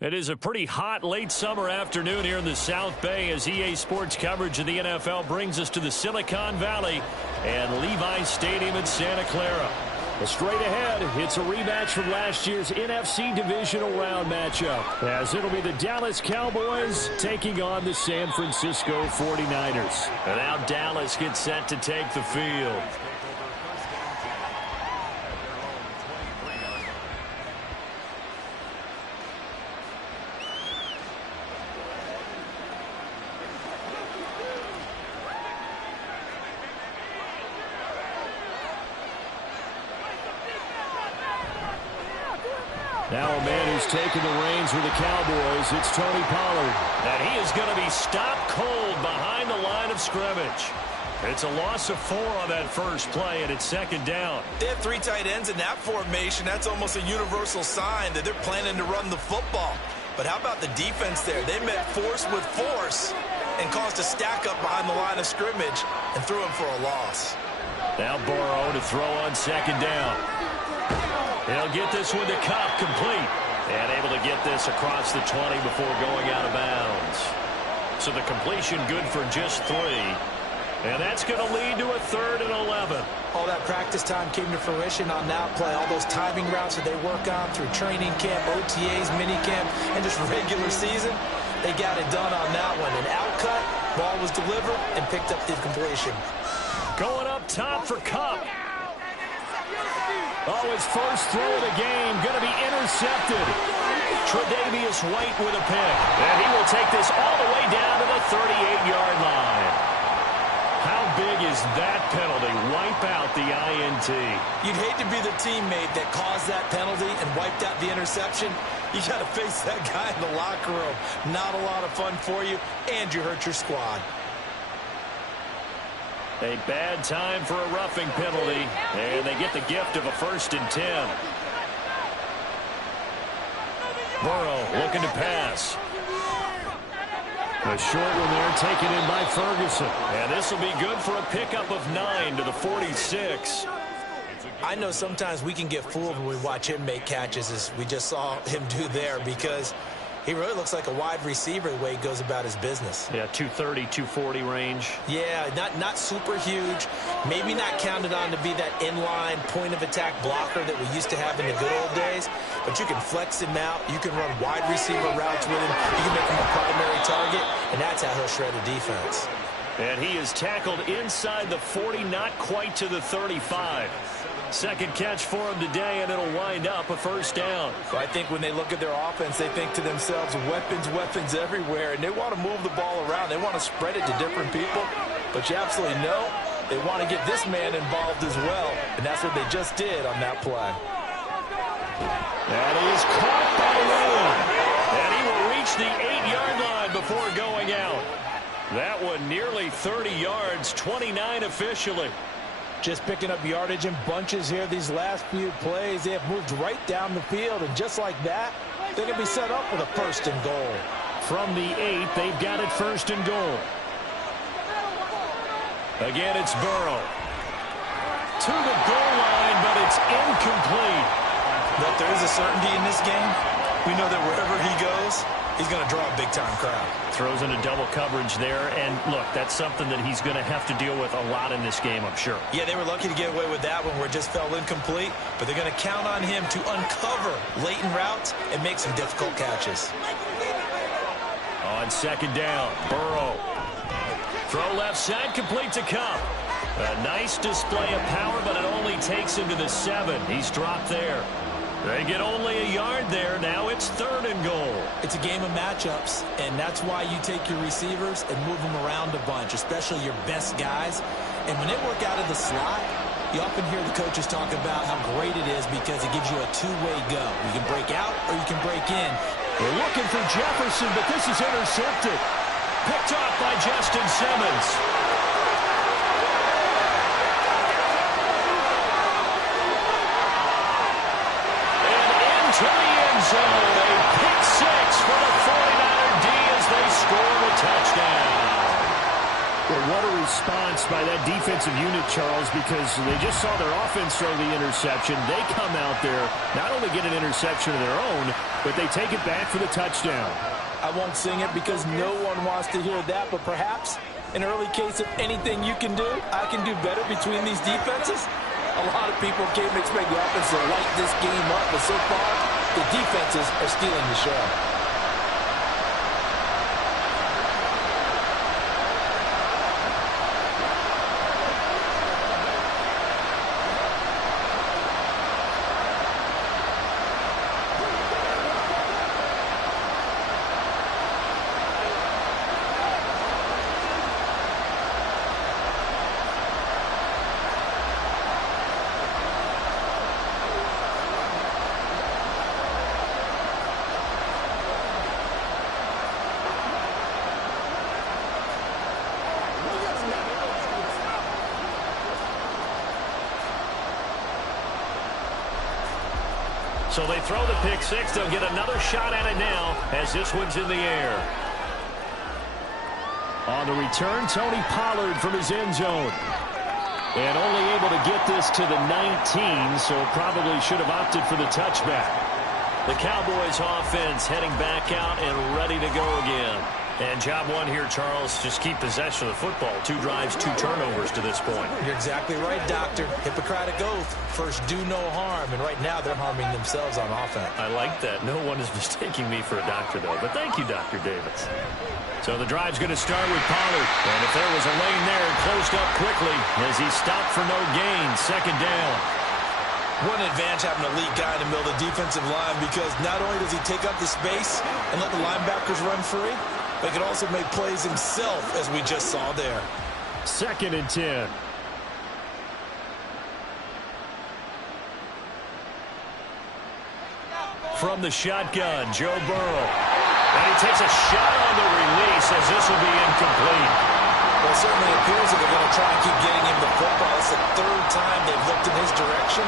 It is a pretty hot late summer afternoon here in the South Bay as EA Sports coverage of the NFL brings us to the Silicon Valley and Levi's Stadium in Santa Clara. Well, straight ahead, it's a rematch from last year's NFC Divisional Round matchup, as it'll be the Dallas Cowboys taking on the San Francisco 49ers. And now Dallas gets set to take the field. Now a man who's taken the reins with the Cowboys, it's Tony Pollard. And he is going to be stopped cold behind the line of scrimmage. It's a loss of 4 on that first play, and it's second down. They have 3 tight ends in that formation. That's almost a universal sign that they're planning to run the football. But how about the defense there? They met force with force and caused a stack up behind the line of scrimmage and threw him for a loss. Now Burrow to throw on second down. He'll get this one to Kupp, complete. And able to get this across the 20 before going out of bounds. So the completion good for just 3. And that's going to lead to a 3rd and 11. All that practice time came to fruition on that play. All those timing routes that they work on through training camp, OTAs, minicamp, and just regular season, they got it done on that one. An outcut, ball was delivered, and picked up the completion. Going up top for Kupp. Oh, his first throw of the game going to be intercepted. Tre'Davious White with a pick. And he will take this all the way down to the 38-yard line. How big is that penalty? Wipe out the INT. You'd hate to be the teammate that caused that penalty and wiped out the interception. You got to face that guy in the locker room. Not a lot of fun for you, and you hurt your squad. A bad time for a roughing penalty, and they get the gift of a 1st and 10. Burrow looking to pass. A short one there taken in by Ferguson. And this will be good for a pickup of 9 to the 46. I know sometimes we can get fooled when we watch him make catches, as we just saw him do there, because he really looks like a wide receiver the way he goes about his business. Yeah, 230, 240 range. Yeah, not super huge. Maybe not counted on to be that inline point-of-attack blocker that we used to have in the good old days. But you can flex him out. You can run wide receiver routes with him. You can make him a primary target, and that's how he'll shred a defense. And he is tackled inside the 40, not quite to the 35. Second catch for him today, and it'll wind up a 1st down. So I think when they look at their offense, they think to themselves, weapons everywhere, and they want to move the ball around. They want to spread it to different people, but you absolutely know they want to get this man involved as well, and that's what they just did on that play. And he is caught by Lillard, and he will reach the 8-yard line before going out. That one nearly 30 yards, 29 officially. Just picking up yardage in bunches here these last few plays. They have moved right down the field, and just like that, they're going to be set up with a 1st and goal. From the 8, they've got it 1st and goal. Again, it's Burrow. To the goal line, but it's incomplete. Look, there is a certainty in this game. We know that wherever he goes, he's going to draw a big-time crowd. Throws into double coverage there, and look, that's something that he's going to have to deal with a lot in this game, I'm sure. Yeah, they were lucky to get away with that one where it just fell incomplete, but they're going to count on him to uncover latent routes and make some difficult catches. On second down, Burrow. Throw left side, complete to Kupp. A nice display of power, but it only takes him to the 7. He's dropped there. They get only a yard there. Now it's 3rd and goal. It's a game of matchups, and that's why you take your receivers and move them around a bunch, especially your best guys. And when they work out of the slot, you often hear the coaches talk about how great it is because it gives you a 2-way go. You can break out or you can break in. They're looking for Jefferson, but this is intercepted. Picked off by Justin Simmons. To the end zone, a pick 6 for the 49er D as they score the touchdown. Well, what a response by that defensive unit, Charles, because they just saw their offense throw the interception. They come out there, not only get an interception of their own, but but they take it back for the touchdown. I won't sing it because no one wants to hear that, but perhaps an early case of anything you can do, I can do better between these defenses. A lot of people came to expect the offense to light this game up, but so far, the defenses are stealing the show. So they throw the pick six. They'll get another shot at it now as this one's in the air. On the return, Tony Pollard from his end zone. And only able to get this to the 19, so probably should have opted for the touchback. The Cowboys offense heading back out and ready to go again. And job one here, Charles, just keep possession of the football. 2 drives, 2 turnovers to this point. You're exactly right, Doctor. Hippocratic oath. First, do no harm. And right now, they're harming themselves on offense. I like that. No one is mistaking me for a doctor, though. But thank you, Dr. Davis. So the drive's going to start with Pollard. And if there was a lane there, it closed up quickly as he stopped for no gain. Second down. What an advantage having a elite guy in the middle of the defensive line, because not only does he take up the space and let the linebackers run free, but he can also make plays himself, as we just saw there. Second and 10. From the shotgun, Joe Burrow. And he takes a shot on the release as this will be incomplete. Well, it certainly appears that they're going to try and keep getting him the football. It's the 3rd time they've looked in his direction.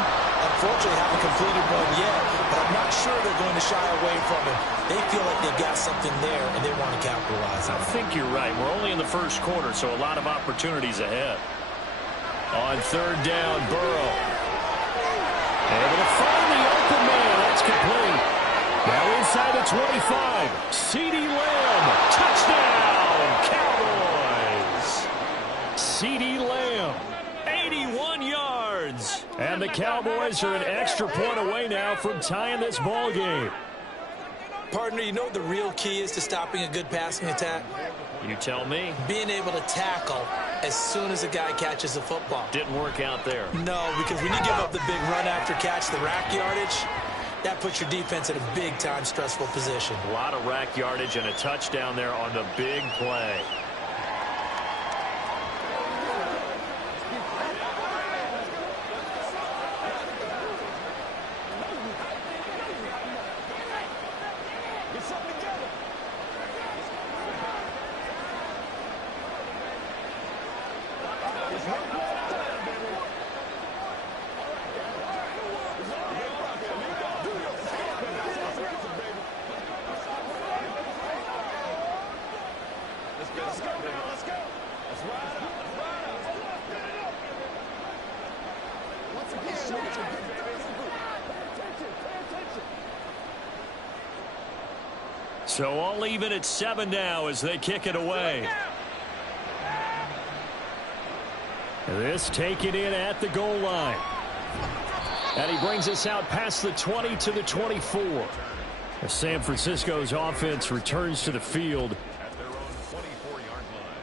Unfortunately, haven't completed one yet, but I'm not sure they're going to shy away from it. They feel like they've got something there, and they want to capitalize on it. I think you're right. We're only in the first quarter, so a lot of opportunities ahead. On 3rd down, Burrow. Able to find the open man. That's complete. Now inside the 25. CeeDee Lamb. Touchdown, Cowboys. CeeDee Lamb. 81 yards. And the Cowboys are an extra point away now from tying this ball game. Partner, you know what the real key is to stopping a good passing attack? You tell me. Being able to tackle as soon as a guy catches the football. Didn't work out there. No, because when you give up the big run after catch, the rack yardage, that puts your defense in a big-time stressful position. A lot of rack yardage and a touchdown there on the big play. So all even at 7 now as they kick it away. This taken in at the goal line. And he brings us out past the 20 to the 24. As San Francisco's offense returns to the field at their own 24-yard line.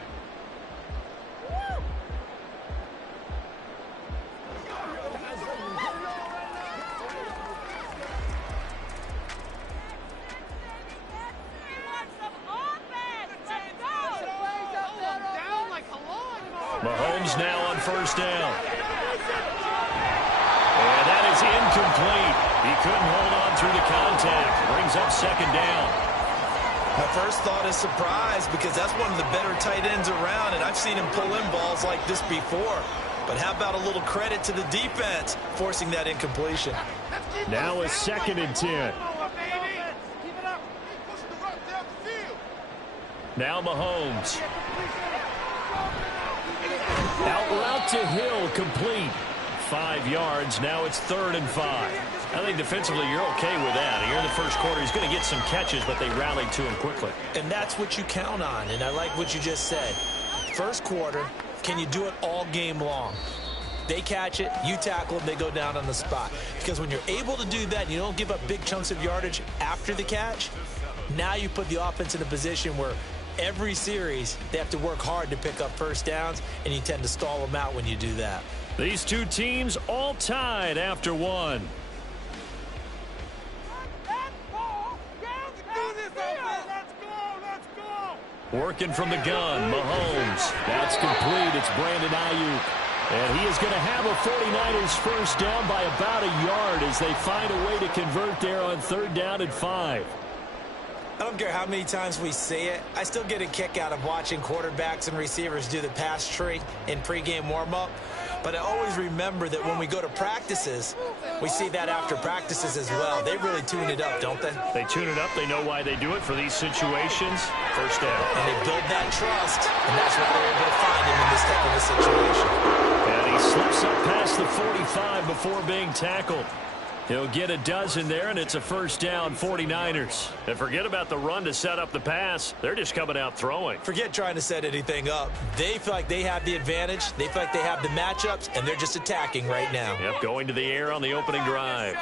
Mahomes now on 1st down. And that is incomplete. He couldn't hold on through the contact. Brings up 2nd down. My first thought is surprise, because that's one of the better tight ends around, and I've seen him pull in balls like this before. But how about a little credit to the defense forcing that incompletion? Now a 2nd and 10. Now Mahomes. Out route to Hill, complete. 5 yards. Now it's 3rd and 5. I think defensively you're okay with that. Here in the first quarter, he's going to get some catches, but they rallied to him quickly. And that's what you count on, and I like what you just said. First quarter, can you do it all game long? They catch it, you tackle them, they go down on the spot. Because when you're able to do that and you don't give up big chunks of yardage after the catch, now you put the offense in a position where every series they have to work hard to pick up first downs, and you tend to stall them out when you do that. These two teams all tied after one. Working from the gun, Mahomes. That's complete. It's Brandon Ayuk. And he is going to have a 49ers first down by about a yard as they find a way to convert there on 3rd down and 5. I don't care how many times we say it. I still get a kick out of watching quarterbacks and receivers do the pass tree in pregame warm-up. But I always remember that when we go to practices, we see that after practices as well. They really tune it up, don't they? They tune it up. They know why they do it for these situations. First down. And they build that trust, and that's what they're able to find him in this type of a situation. And he slips up past the 45 before being tackled. He'll get a dozen there, and it's a first down, 49ers. And forget about the run to set up the pass. They're just coming out throwing. Forget trying to set anything up. They feel like they have the advantage. They feel like they have the matchups, and they're just attacking right now. Yep, going to the air on the opening drive.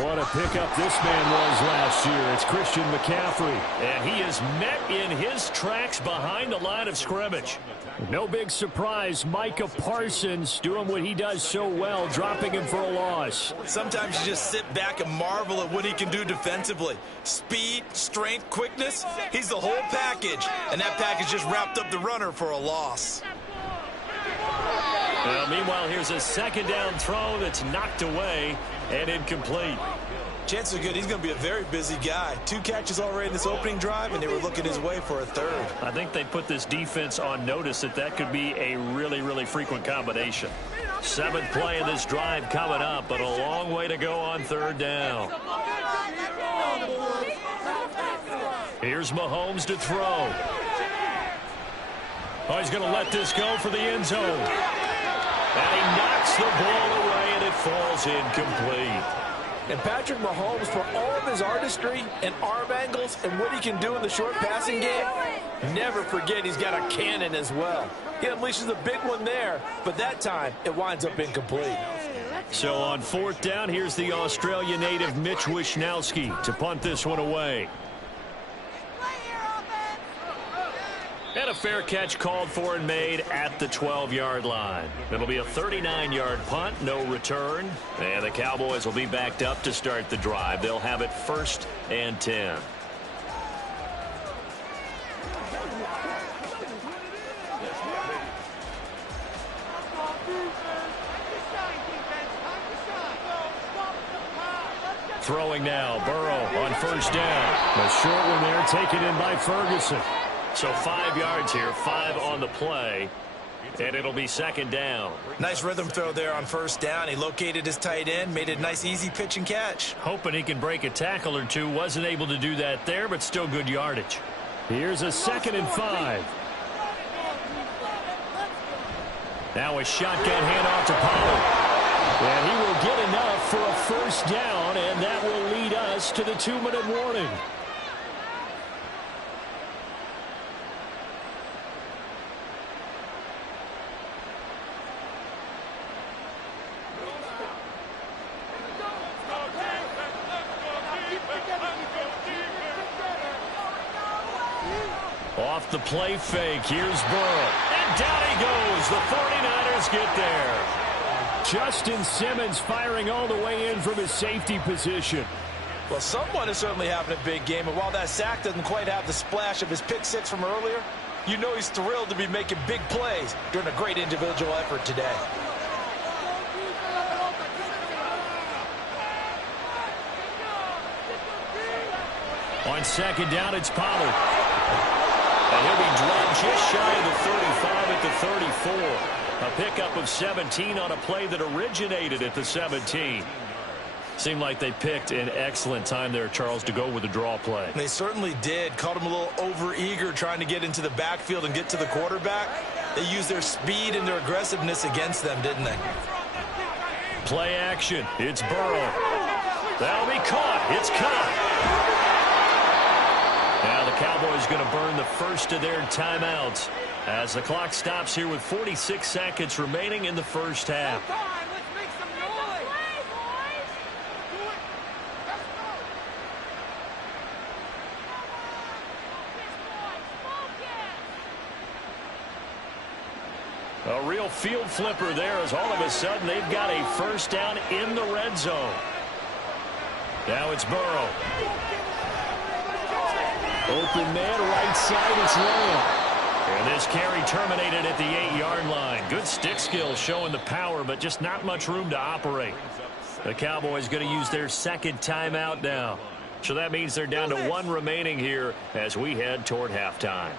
What a pickup this man was last year. It's Christian McCaffrey. And he is met in his tracks behind the line of scrimmage. No big surprise, Micah Parsons doing what he does so well, dropping him for a loss. Sometimes you just sit back and marvel at what he can do defensively. Speed, strength, quickness, he's the whole package. And that package just wrapped up the runner for a loss. Well, meanwhile, here's a 2nd down throw that's knocked away and incomplete. Chances are good he's going to be a very busy guy. 2 catches already in this opening drive, and they were looking his way for a 3rd. I think they put this defense on notice that could be a really, really frequent combination. 7th play of this drive coming up, but a long way to go on 3rd down. Here's Mahomes to throw. Oh, he's going to let this go for the end zone. And he knocks the ball away, and it falls incomplete. And Patrick Mahomes, for all of his artistry and arm angles and what he can do in the short passing game, never forget he's got a cannon as well. He unleashes a big one there, but that time it winds up incomplete. So on 4th down, here's the Australia native Mitch Wishnowsky to punt this one away. And a fair catch called for and made at the 12-yard line. It'll be a 39-yard punt, no return. And the Cowboys will be backed up to start the drive. They'll have it 1st and 10. Throwing now, Burrow on 1st down. The short one there taken in by Ferguson. So 5 yards here, 5 on the play, and it'll be 2nd down. Nice rhythm throw there on 1st down. He located his tight end, made a nice easy pitch and catch. Hoping he can break a tackle or two. Wasn't able to do that there, but still good yardage. Here's a 2nd and 5. Now a shotgun handoff to Pollard. And he will get enough for a 1st down, and that will lead us to the 2-minute warning. Off the play fake, here's Burrow. And down he goes. The 49ers get there. Justin Simmons firing all the way in from his safety position. Well, someone is certainly having a big game, and while that sack doesn't quite have the splash of his pick 6 from earlier, you know he's thrilled to be making big plays during a great individual effort today. On 2nd down, it's Pollard. And he'll be dropped just shy of the 35 at the 34. A pickup of 17 on a play that originated at the 17. Seemed like they picked an excellent time there, Charles, to go with the draw play. They certainly did. Caught him a little over-eager trying to get into the backfield and get to the quarterback. They used their speed and their aggressiveness against them, didn't they? Play action. It's Burrow. That'll be caught. It's caught. Now the Cowboys going to burn the first of their timeouts as the clock stops here with 46 seconds remaining in the first half. A real field flipper there as all of a sudden they've got a first down in the red zone. Now it's Burrow. Open man, right side, it's Lamb. And this carry terminated at the 8-yard line. Good stick skill showing the power, but just not much room to operate. The Cowboys going to use their second timeout now. So that means they're down to 1 remaining here as we head toward halftime.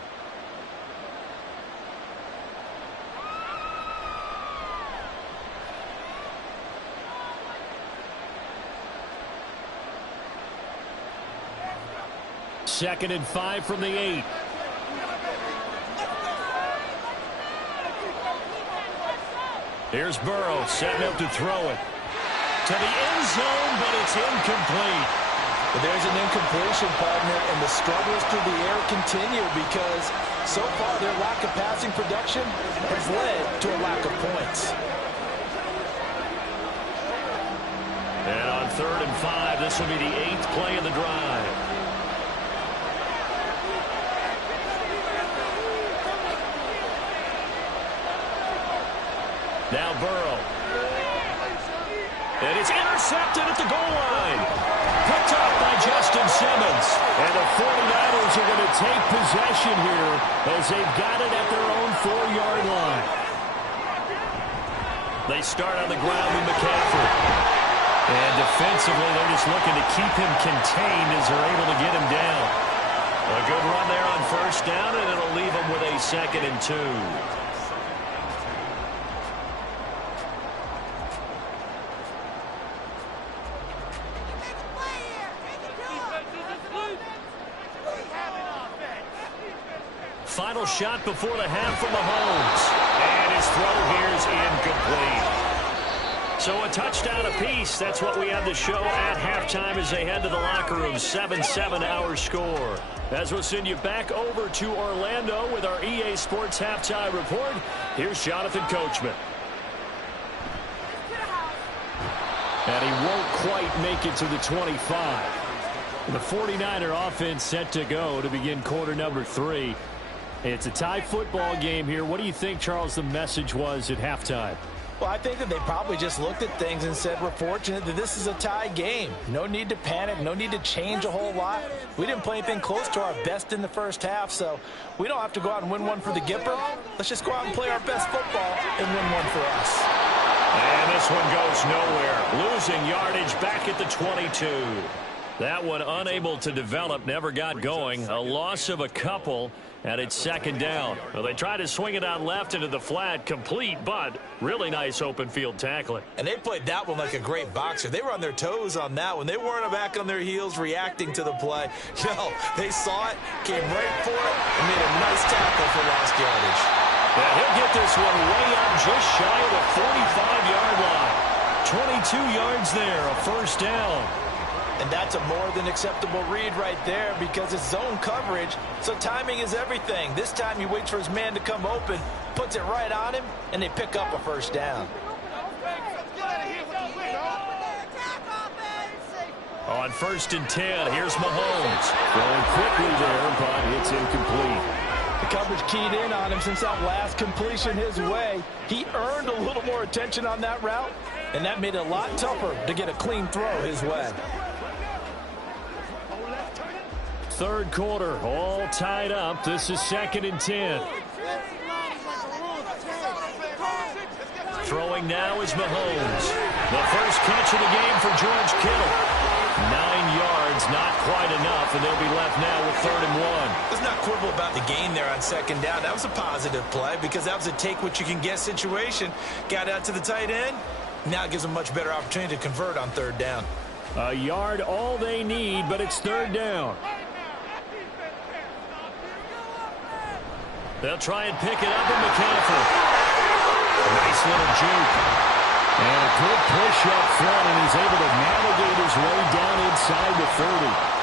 Second and 5 from the 8. Here's Burrow setting up to throw it. To the end zone, but it's incomplete. But there's an incompletion, partner, and the struggles through the air continue because so far their lack of passing production has led to a lack of points. And on 3rd and 5, this will be the 8th play of the drive. Now Burrow. And it's intercepted at the goal line. Picked up by Justin Simmons. And the 49ers are going to take possession here as they've got it at their own 4-yard line. They start on the ground with McCaffrey. And defensively, they're just looking to keep him contained as they're able to get him down. A good run there on first down, and it'll leave them with a 2nd and 2. Final shot before the half from Mahomes. And his throw here is incomplete. So a touchdown apiece. That's what we have to show at halftime as they head to the locker room. 7-7 our score. As we'll send you back over to Orlando with our EA Sports Halftime Report. Here's Jonathan Coachman. And he won't quite make it to the 25. The 49er offense set to go to begin quarter number 3. It's a tie football game here. What do you think, Charles, the message was at halftime? Well, I think that they probably just looked at things and said, we're fortunate that this is a tie game. No need to panic. No need to change a whole lot. We didn't play anything close to our best in the first half, so we don't have to go out and win one for the Gipper. Let's just go out and play our best football and win one for us. And this one goes nowhere. Losing yardage back at the 22. That one unable to develop, never got going. A loss of a couple, and it's 2nd down. Well, they tried to swing it out left into the flat, complete, but really nice open field tackling. And they played that one like a great boxer. They were on their toes on that one. They weren't back on their heels reacting to the play. No, they saw it, came right for it, and made a nice tackle for lost yardage. Yeah, he'll get this one way up just shy of the 45-yard line. 22 yards there, a first down. And that's a more than acceptable read right there because it's zone coverage, so timing is everything. This time he waits for his man to come open, puts it right on him, and they pick up a first down. On 1st and 10, here's Mahomes. Going quickly there, but it's incomplete. The coverage keyed in on him since that last completion his way. He earned a little more attention on that route, and that made it a lot tougher to get a clean throw his way. 3rd quarter, all tied up. This is 2nd and 10. Throwing now is Mahomes. The first catch of the game for George Kittle. 9 yards, not quite enough, and they'll be left now with 3rd and 1. Let's not quibble about the gain there on 2nd down. That was a positive play because that was a take-what-you-can-get situation. Got out to the tight end. Now it gives them a much better opportunity to convert on 3rd down. A yard all they need, but it's 3rd down. They'll try and pick it up in McCaffrey. Nice little juke. And a good push up front, and he's able to navigate his way down inside the 30.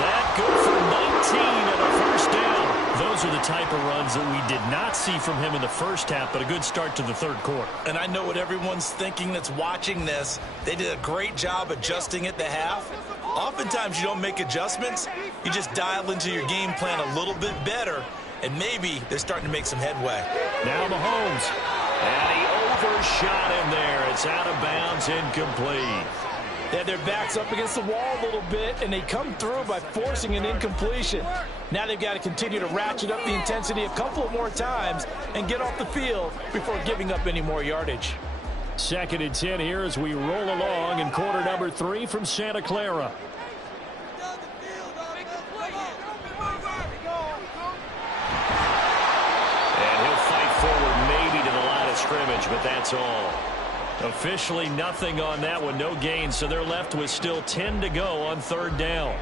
That good for 19 and a first down. Those are the type of runs that we did not see from him in the first half, but a good start to the third quarter. And I know what everyone's thinking that's watching this. They did a great job adjusting at the half. Oftentimes you don't make adjustments. You just dial into your game plan a little bit better, and maybe they're starting to make some headway. Now Mahomes. And he overshot him there. It's out of bounds, incomplete. Yeah, their back's up against the wall a little bit, and they come through by forcing an incompletion. Now they've got to continue to ratchet up the intensity a couple of more times and get off the field before giving up any more yardage. 2nd and 10 here as we roll along in quarter number 3 from Santa Clara. And he'll fight forward maybe to the line of scrimmage, but that's all. Officially nothing on that one, no gain, so they're left with still 10 to go on 3rd down.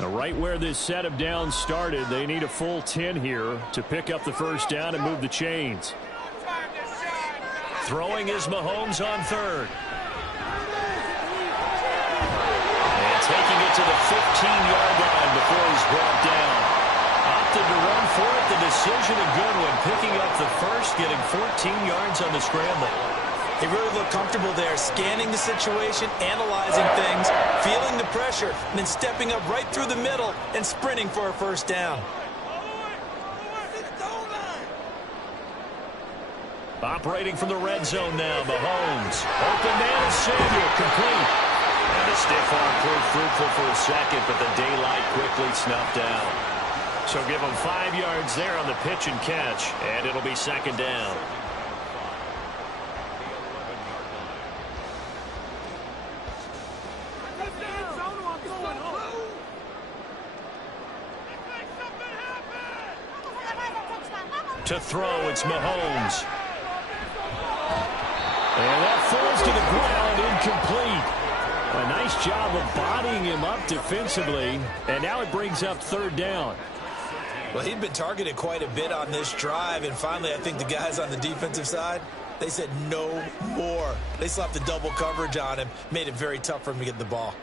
Now right where this set of downs started, they need a full 10 here to pick up the first down and move the chains. Throwing is Mahomes on 3rd. And taking it to the 15-yard line before he's brought down. Opted to run for it. The decision a good one. Picking up the first, getting 14 yards on the scramble. They really look comfortable there, scanning the situation, analyzing things, feeling the pressure, and then stepping up right through the middle and sprinting for a first down. Operating from the red zone now, Mahomes. Open man is Samuel, complete. And a stiff arm proved fruitful for a second, but the daylight quickly snuffed out. So give him 5 yards there on the pitch and catch, and it'll be 2nd down. To throw, it's Mahomes. And that falls to the ground, incomplete. A nice job of bodying him up defensively, and now it brings up 3rd down. Well, he'd been targeted quite a bit on this drive, and finally I think the guys on the defensive side, they said no more. They slapped the double coverage on him, made it very tough for him to get the ball.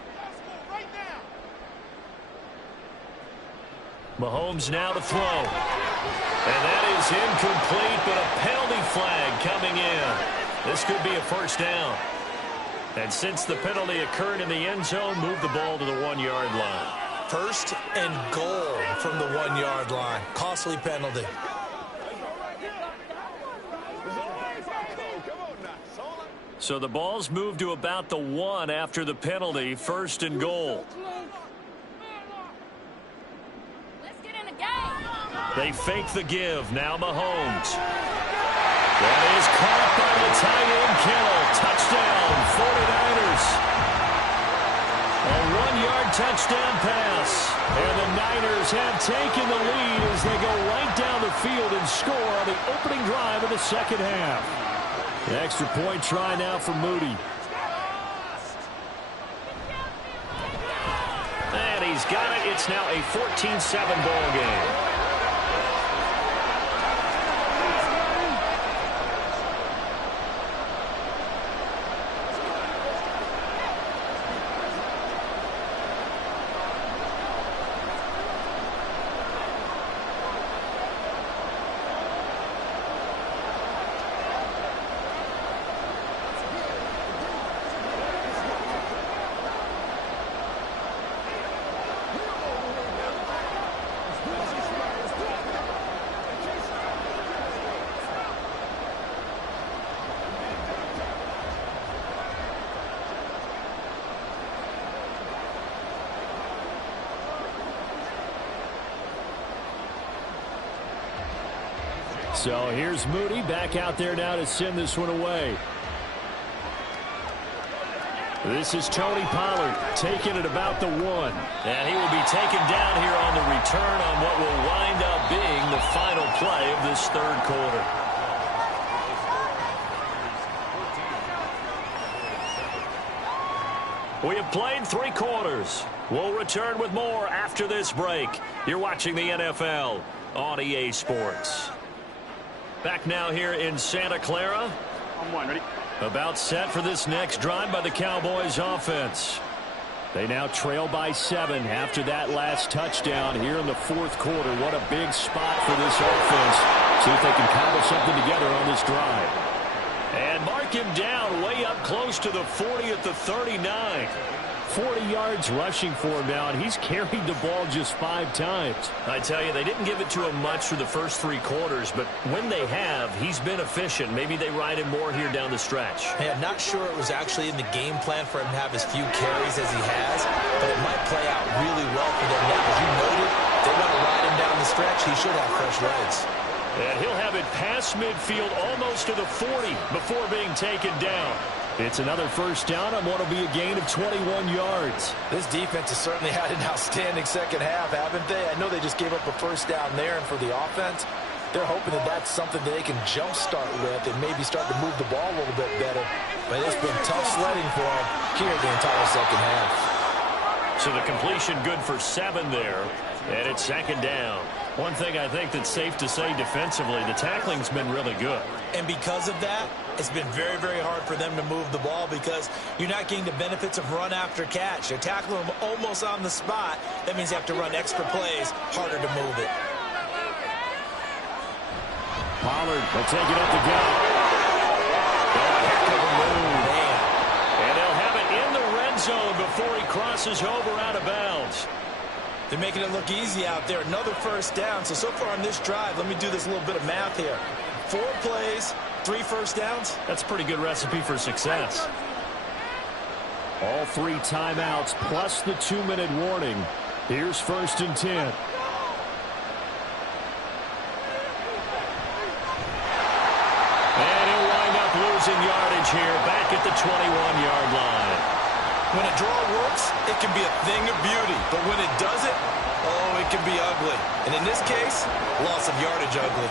Mahomes now to throw. And that is incomplete, but a penalty flag coming in. This could be a first down. And since the penalty occurred in the end zone, move the ball to the 1-yard line. 1st and goal from the 1-yard line. Costly penalty. So the ball's moved to about the 1 after the penalty. 1st and goal. They fake the give. Now Mahomes. That is caught by the tight end, Kittle. Touchdown, 49ers. A 1-yard touchdown pass. And the Niners have taken the lead as they go right down the field and score on the opening drive of the 2nd half. The extra point try now for Moody. And he's got it. It's now a 14-7 ball game. So here's Moody back out there now to send this one away. This is Tony Pollard taking it about the 1. And he will be taken down here on the return on what will wind up being the final play of this 3rd quarter. We have played 3 quarters. We'll return with more after this break. You're watching the NFL on EA Sports. Back now here in Santa Clara. Ready? About set for this next drive by the Cowboys offense. They now trail by 7 after that last touchdown here in the fourth quarter. What a big spot for this offense. See if they can cobble something together on this drive. And mark him down way up close to the 40 at the 39. 40 yards rushing for him now, and he's carried the ball just 5 times. I tell you, they didn't give it to him much for the first 3 quarters, but when they have, he's been efficient. Maybe they ride him more here down the stretch. Hey, I'm not sure it was actually in the game plan for him to have as few carries as he has, but it might play out really well for them now. As you noted, they want to ride him down the stretch. He should have fresh legs. And he'll have it past midfield almost to the 40 before being taken down. It's another first down on what will be a gain of 21 yards. This defense has certainly had an outstanding second half, haven't they? I know they just gave up a first down there, and for the offense, they're hoping that that's something that they can jumpstart with and maybe start to move the ball a little bit better. But it's been tough sledding for them here the entire second half. So the completion good for 7 there, and it's second down. One thing I think that's safe to say defensively, the tackling's been really good. And because of that, it's been very, very hard for them to move the ball because you're not getting the benefits of run after catch. You're tackling them almost on the spot. That means you have to run extra plays, harder to move it. Pollard will take it up the gut. Heck of a move. Man. And they'll have it in the red zone before he crosses over out of bounds. They're making it look easy out there. Another first down. So far on this drive, let me do this little bit of math here. 4 plays, 3 first downs. That's a pretty good recipe for success. All 3 timeouts plus the 2-minute warning. Here's 1st and 10. And he'll wind up losing yardage here back at the 21-yard line. When a draw works, it can be a thing of beauty. But when it doesn't, oh, it can be ugly. And in this case, loss of yardage ugly.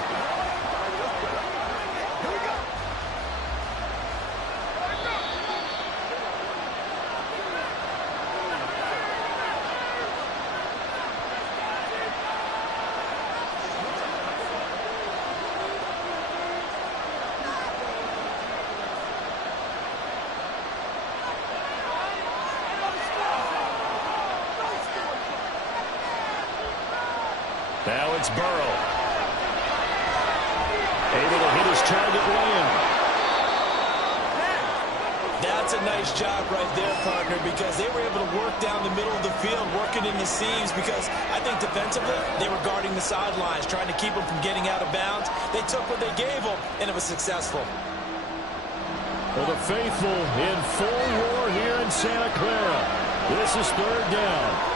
Now it's Burrow. Able to hit his target land. That's a nice job right there, partner, because they were able to work down the middle of the field, working in the seams, because I think defensively they were guarding the sidelines, trying to keep them from getting out of bounds. They took what they gave them, and it was successful. Well, the faithful in full roar here in Santa Clara. This is 3rd down.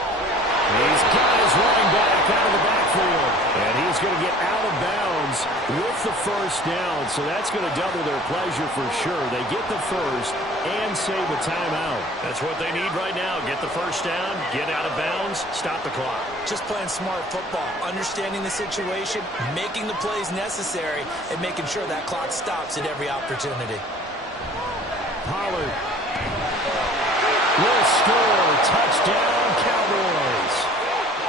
He's got his running back out of the backfield. And he's going to get out of bounds with the first down. So that's going to double their pleasure for sure. They get the first and save a timeout. That's what they need right now. Get the first down, get out of bounds, stop the clock. Just playing smart football, understanding the situation, making the plays necessary, and making sure that clock stops at every opportunity. Pollard will score. Touchdown, Cowboys.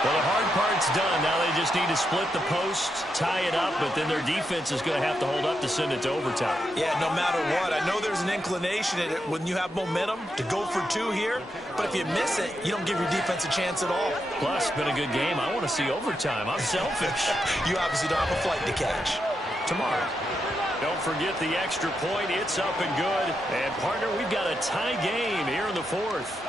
Well, the hard part's done. Now they just need to split the post, tie it up, but then their defense is going to have to hold up to send it to overtime. Yeah, no matter what. I know there's an inclination in it when you have momentum to go for 2 here, but if you miss it, you don't give your defense a chance at all. Plus, been a good game. I want to see overtime. I'm selfish. You obviously don't have a flight to catch. Tomorrow. Don't forget the extra point. It's up and good. And, partner, we've got a tie game here in the 4th.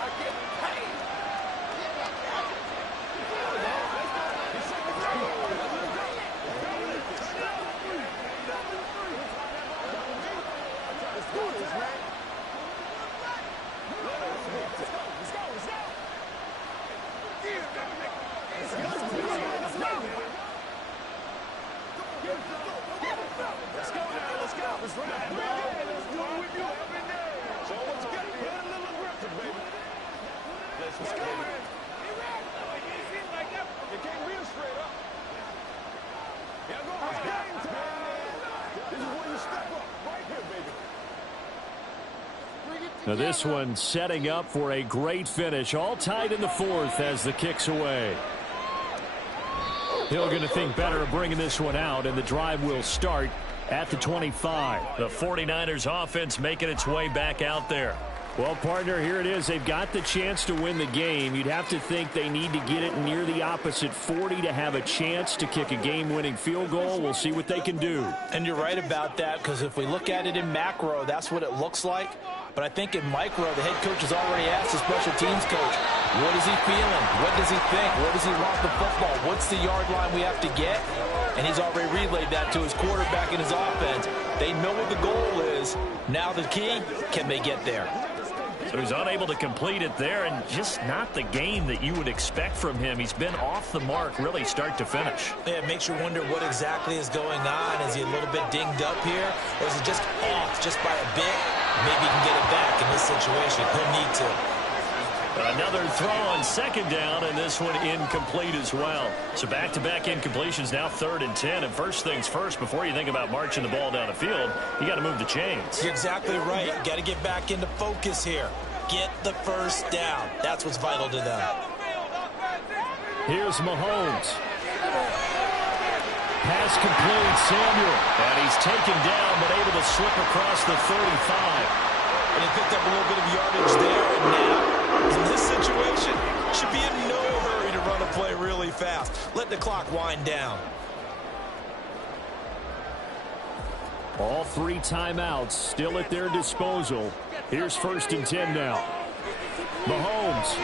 Now this one setting up for a great finish. All tied in the 4th as the kick's away. Hill going to think better of bringing this one out, and the drive will start at the 25. The 49ers offense making its way back out there. Well, partner, here it is. They've got the chance to win the game. You'd have to think they need to get it near the opposite 40 to have a chance to kick a game-winning field goal. We'll see what they can do. And you're right about that, because if we look at it in macro, that's what it looks like. But I think in micro, the head coach has already asked the special teams coach, what is he feeling? What does he think? Where does he want the football? What's the yard line we have to get? And he's already relayed that to his quarterback and his offense. They know what the goal is. Now the key, can they get there? So he's unable to complete it there, and just not the game that you would expect from him. He's been off the mark really start to finish. Yeah, it makes you wonder what exactly is going on. Is he a little bit dinged up here, or is he just off just by a bit? Maybe he can get it back in this situation. He'll need to. Another throw on second down, and this one incomplete as well. So back-to-back incompletions, now 3rd and 10. And first things first, before you think about marching the ball down the field, you got to move the chains. You're exactly right. Got to get back into focus here. Get the first down. That's what's vital to them. Here's Mahomes. Pass complete, Samuel. And he's taken down, but able to slip across the 35. And he picked up a little bit of yardage there. And now, in this situation, should be in no hurry to run a play really fast. Let the clock wind down. All 3 timeouts still at their disposal. Here's 1st and 10 now. Mahomes.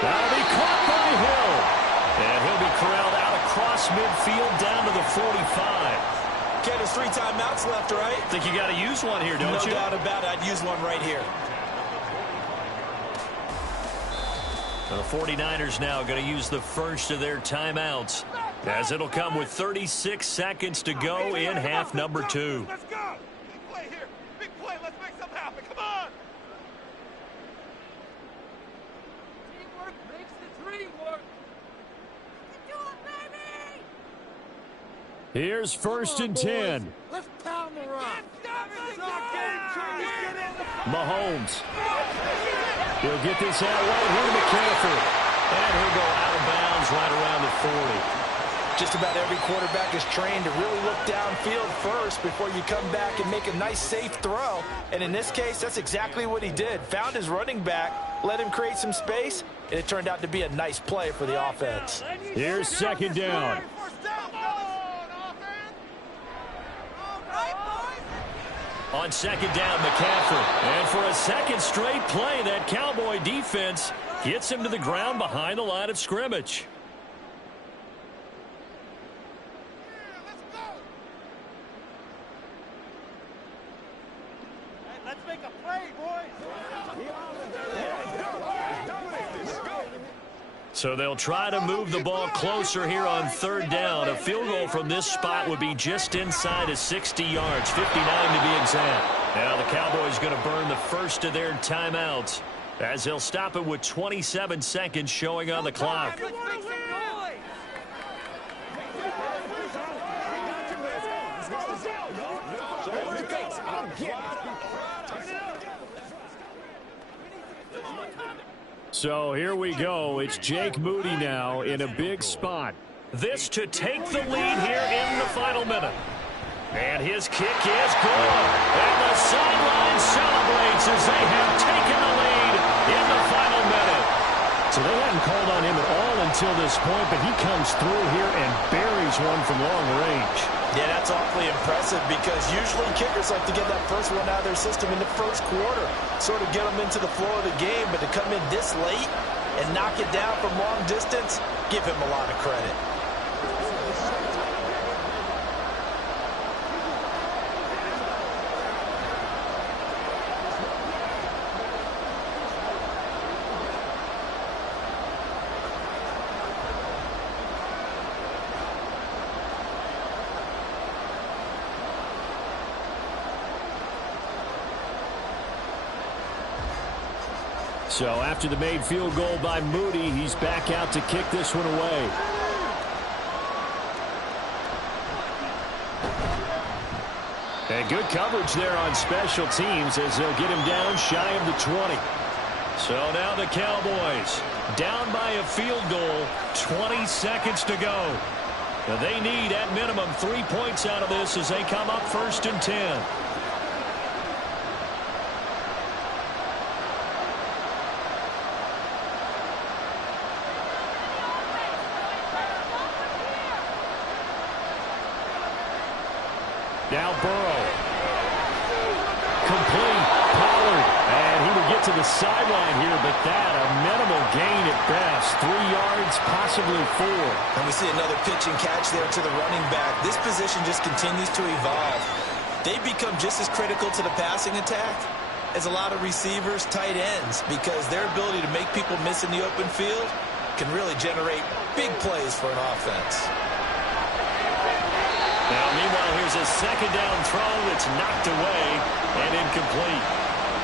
That'll be caught by Hill. And he'll be corralled out across midfield down to the 45. Okay, there's 3 timeouts left, right? Think you got to use one here, don't you? No doubt about it. I'd use one right here. The 49ers now going to use the first of their timeouts, as it'll come with 36 seconds to go in half number 2. Let's go! Big play here. Big play. Let's make something happen. Come on! Teamwork makes the dream work. You can do it, baby! Here's 1st and 10. Let's pound the rock. Mahomes. He'll get this out right here to McCaffrey. And he'll go out of bounds right around the 40. Just about every quarterback is trained to really look downfield first before you come back and make a nice, safe throw. And in this case, that's exactly what he did. Found his running back, let him create some space, and it turned out to be a nice play for the offense. Here's 2nd down. On 2nd down, McCaffrey. And for a second straight play, that Cowboy defense gets him to the ground behind the line of scrimmage. Let's make a play, boys. So they'll try to move the ball closer here on 3rd down. A field goal from this spot would be just inside of 60 yards, 59 to be exact. Now the Cowboys going to burn the first of their timeouts, as they'll stop it with 27 seconds showing on the clock. So here we go. It's Jake Moody now in a big spot. This to take the lead here in the final minute. And his kick is good. And the sideline celebrates as they have taken the lead in the final minute. So they hadn't called on him at all until this point, but he comes through here and buries one from long range. Yeah, that's awfully impressive, because usually kickers like to get that first one out of their system in the first quarter, sort of get them into the flow of the game, but to come in this late and knock it down from long distance, give him a lot of credit. So after the made field goal by Moody, he's back out to kick this one away. And good coverage there on special teams as they'll get him down shy of the 20. So now the Cowboys down by a field goal, 20 seconds to go. Now they need at minimum 3 points out of this as they come up 1st and 10. Now Burrow. Complete. Pollard. And he would get to the sideline here, but that a minimal gain at best. 3 yards, possibly 4. And we see another pitch and catch there to the running back. This position just continues to evolve. They've become just as critical to the passing attack as a lot of receivers, tight ends, because their ability to make people miss in the open field can really generate big plays for an offense. Now, meanwhile, here's a 2nd down throw that's knocked away and incomplete.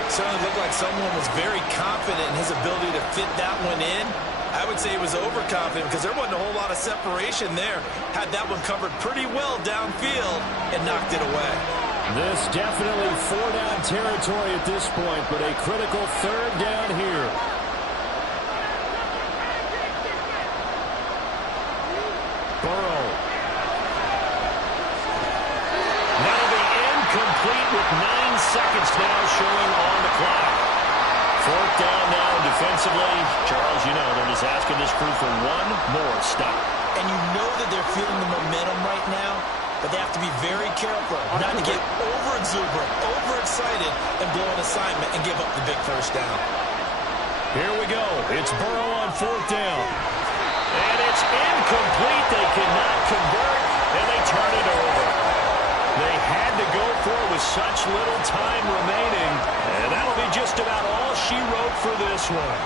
Certainly looked like someone was very confident in his ability to fit that one in. I would say he was overconfident because there wasn't a whole lot of separation there. Had that one covered pretty well downfield and knocked it away. This definitely 4-down territory at this point, but a critical 3rd down here. Burrow. That'll be incomplete with 9 seconds now showing on the clock. 4th down now defensively. Charles, you know they're just asking this crew for one more stop. And you know that they're feeling the momentum right now, but they have to be very careful not to get over-exuberant, overexcited, and blow an assignment and give up the big 1st down. Here we go. It's Burrow on 4th down. And it's incomplete. They cannot convert, and they turn it over. They had to go for it with such little time remaining, and that'll be just about all she wrote for this one.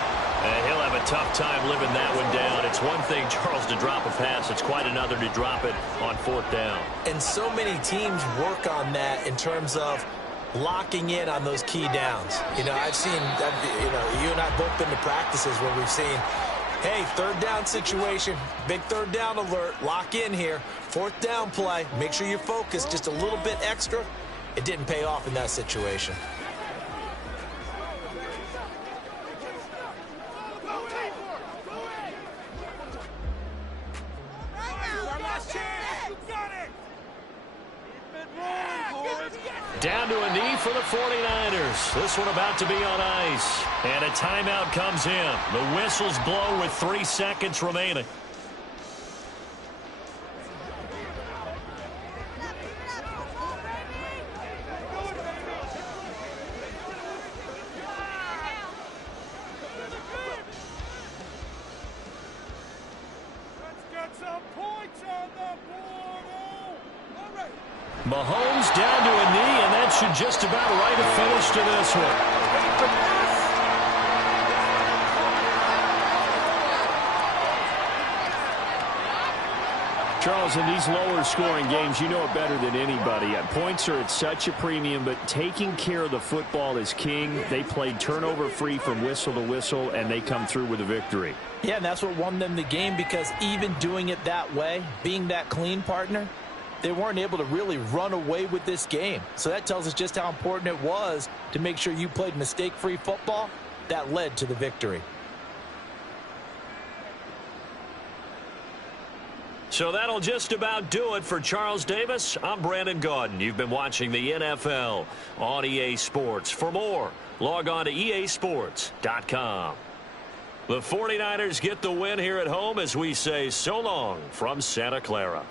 And he'll have a tough time living that one down. It's one thing, Charles, to drop a pass. It's quite another to drop it on 4th down. And so many teams work on that in terms of locking in on those key downs. You know, I've seen, you and I both been to practices where we've seen, hey, 3rd down situation, big 3rd down alert, lock in here, 4th down play, make sure you're focused just a little bit extra. It didn't pay off in that situation. Down to a knee for the 49ers. This one about to be on ice. And a timeout comes in. The whistles blow with 3 seconds remaining. Mahomes down to a knee, and that should just about write a finish to this one. Charles, in these lower-scoring games, you know it better than anybody. Points are at such a premium, but taking care of the football is king. They played turnover-free from whistle to whistle, and they come through with a victory. Yeah, and that's what won them the game, because even doing it that way, being that clean partner, they weren't able to really run away with this game. So that tells us just how important it was to make sure you played mistake-free football. That led to the victory. So that'll just about do it for Charles Davis. I'm Brandon Gaudin. You've been watching the NFL on EA Sports. For more, log on to easports.com. The 49ers get the win here at home as we say so long from Santa Clara.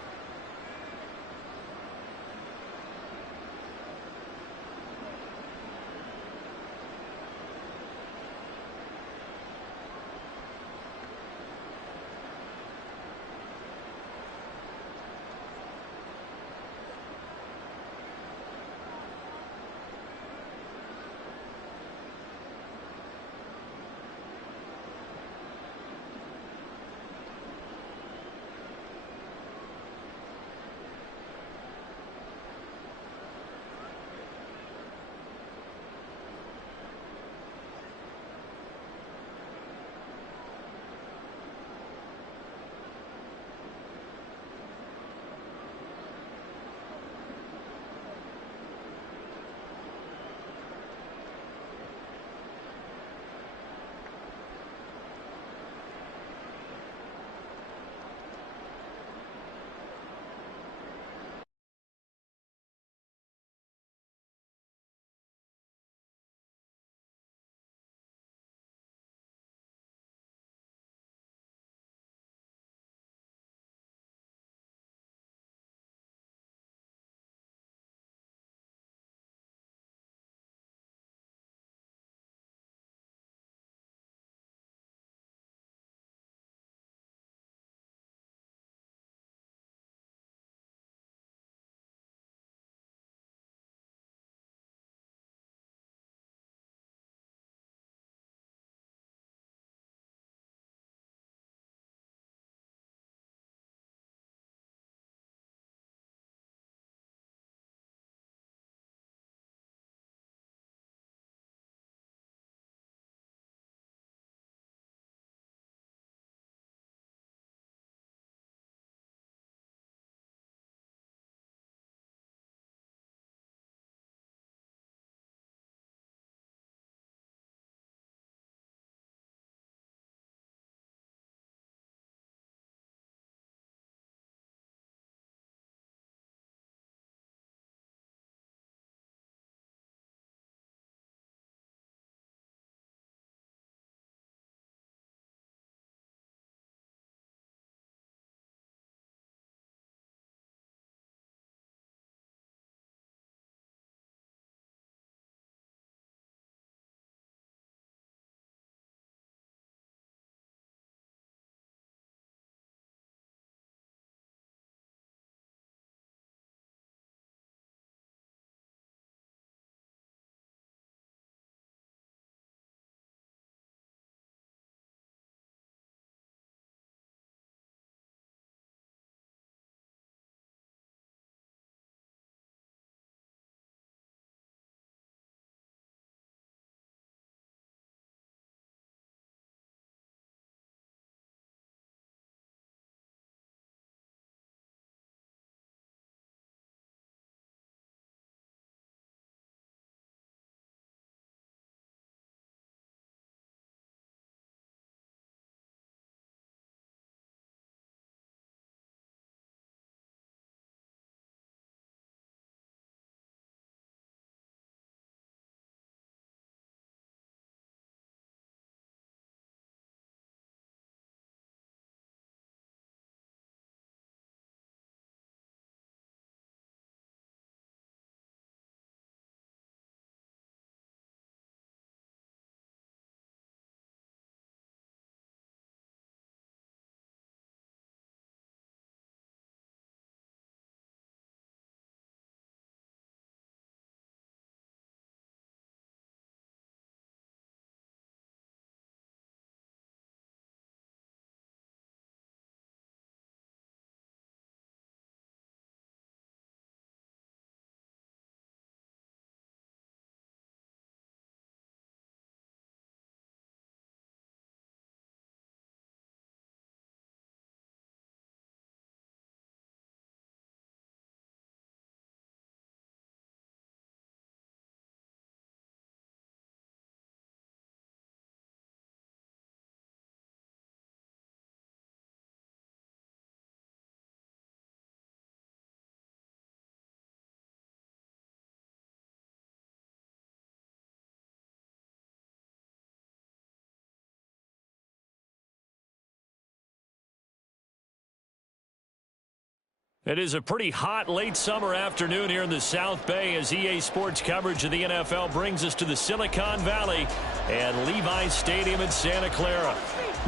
It is a pretty hot late summer afternoon here in the South Bay as EA Sports coverage of the NFL brings us to the Silicon Valley and Levi's Stadium in Santa Clara.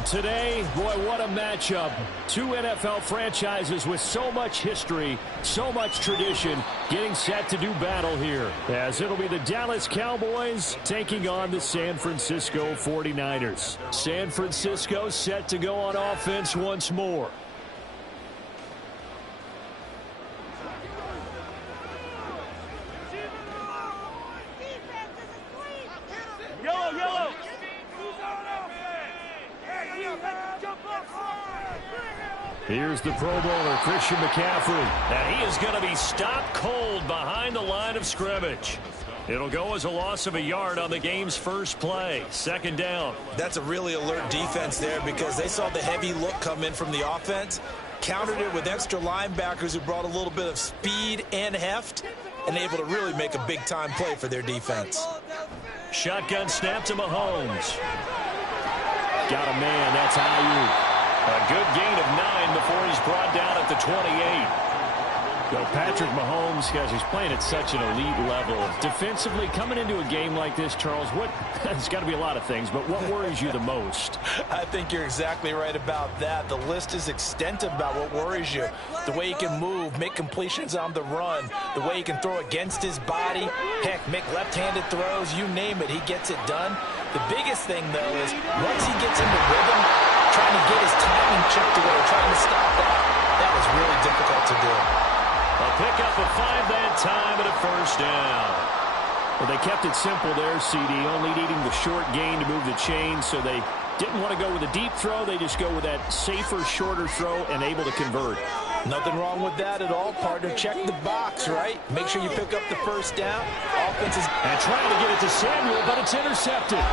Today, boy, what a matchup. Two NFL franchises with so much history, so much tradition, getting set to do battle here. As it'll be the Dallas Cowboys taking on the San Francisco 49ers. San Francisco set to go on offense once more. Here's the Pro Bowler, Christian McCaffrey. And he is going to be stopped cold behind the line of scrimmage. It'll go as a loss of a yard on the game's first play. Second down. That's a really alert defense there because they saw the heavy look come in from the offense, countered it with extra linebackers who brought a little bit of speed and heft, and able to really make a big-time play for their defense. Shotgun snap to Mahomes. Got a man, that's Ayuk. A good gain of 9 before he's brought down at the 28. Patrick Mahomes, guys, he's playing at such an elite level. Defensively, coming into a game like this, Charles, it's got to be a lot of things, but what worries you the most? I think you're exactly right about that. The list is extensive about what worries you. The way he can move, make completions on the run, the way he can throw against his body, heck, make left-handed throws, you name it, he gets it done. The biggest thing, though, is once he gets into rhythm, trying to get his timing chipped away, trying to stop that is really difficult to do. A pickup of 5 that time and a first down. Well, they kept it simple there, CD, only needing the short gain to move the chain, so they didn't want to go with a deep throw. They just go with that safer, shorter throw and able to convert. Nothing wrong with that at all, partner. Check the box, right? Make sure you pick up the first down. Offense is... And trying to get it to Samuel, but it's intercepted.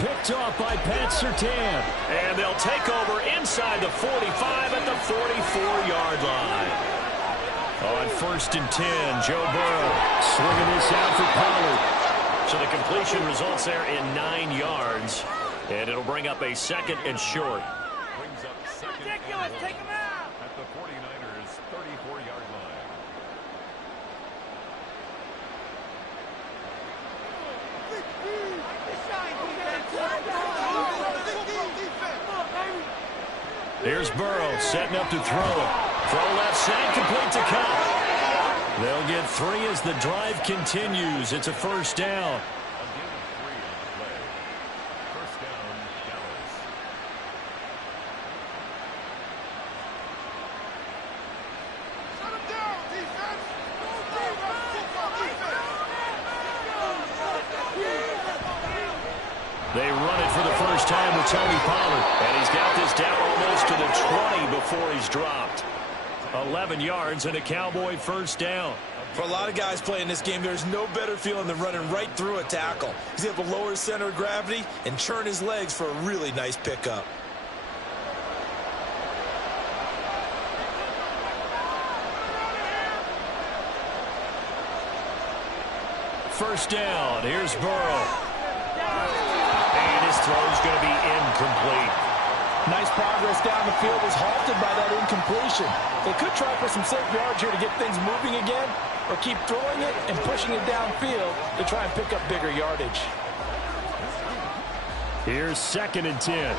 Picked off by Pat Surtain. And they'll take over inside the 45 at the 44-yard line. On 1st and 10, Joe Burrow swinging this out for Pollard. So the completion results there in 9 yards. And it'll bring up a second and short. Brings up second and take him out at the 49ers 34-yard line. Here's Burrow setting up to throw it. Throw left side, complete to Cup. They'll get 3 as the drive continues. It's a first down. They run it for the first time with Tony Pollard. And he's got this down almost to the 20 before he's dropped. 11 yards and a Cowboy first down. For a lot of guys playing this game, there's no better feeling than running right through a tackle. He's able to lower his center of gravity and churn his legs for a really nice pickup. First down. Here's Burrow. And his throw's going to be incomplete. Nice progress down the field was halted by that incompletion. They could try for some safe yards here to get things moving again, or keep throwing it and pushing it downfield to try and pick up bigger yardage. Here's 2nd and 10.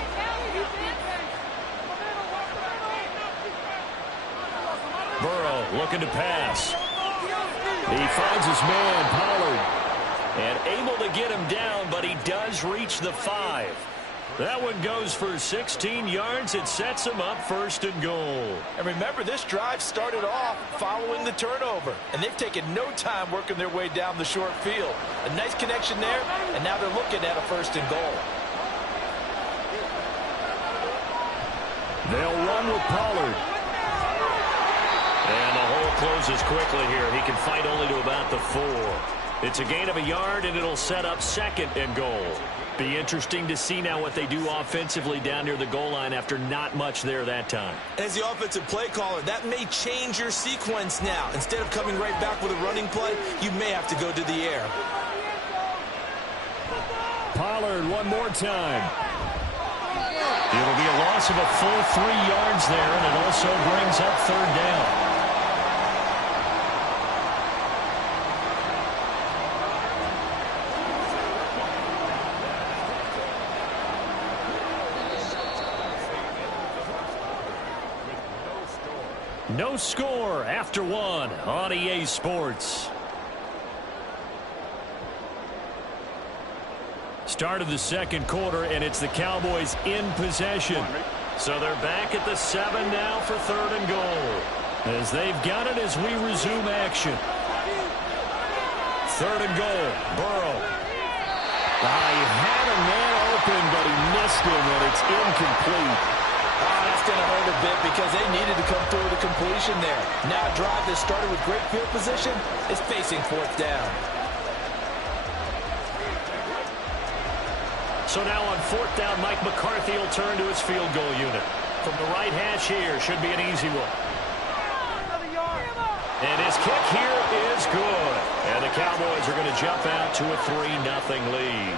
Burrow looking to pass. He finds his man, Pollard, and able to get him down, but he does reach the 5. That one goes for 16 yards. It sets him up 1st and goal. And remember, this drive started off following the turnover, and they've taken no time working their way down the short field. A nice connection there, and now they're looking at a 1st and goal. They'll run with Pollard. And the hole closes quickly here. He can fight only to about the 4. It's a gain of a yard, and it'll set up 2nd and goal. Be interesting to see now what they do offensively down near the goal line after not much there that time. As the offensive play caller, that may change your sequence now. Instead of coming right back with a running play, you may have to go to the air. Pollard one more time. It'll be a loss loss of a full 3 yards there, and it also brings up third down. No score after 1 on EA Sports. Start of the second quarter, and it's the Cowboys in possession. So they're back at the 7 now for 3rd and goal, as they've got it as we resume action. 3rd and goal, Burrow. He had a man open, but he missed him, and it's incomplete. That's going to hurt a bit because they needed to come through the completion there. Now a drive that started with great field position is facing 4th down. So now on 4th down, Mike McCarthy will turn to his field goal unit. From the right hash here, should be an easy one. And his kick here is good. And the Cowboys are going to jump out to a 3-0 lead.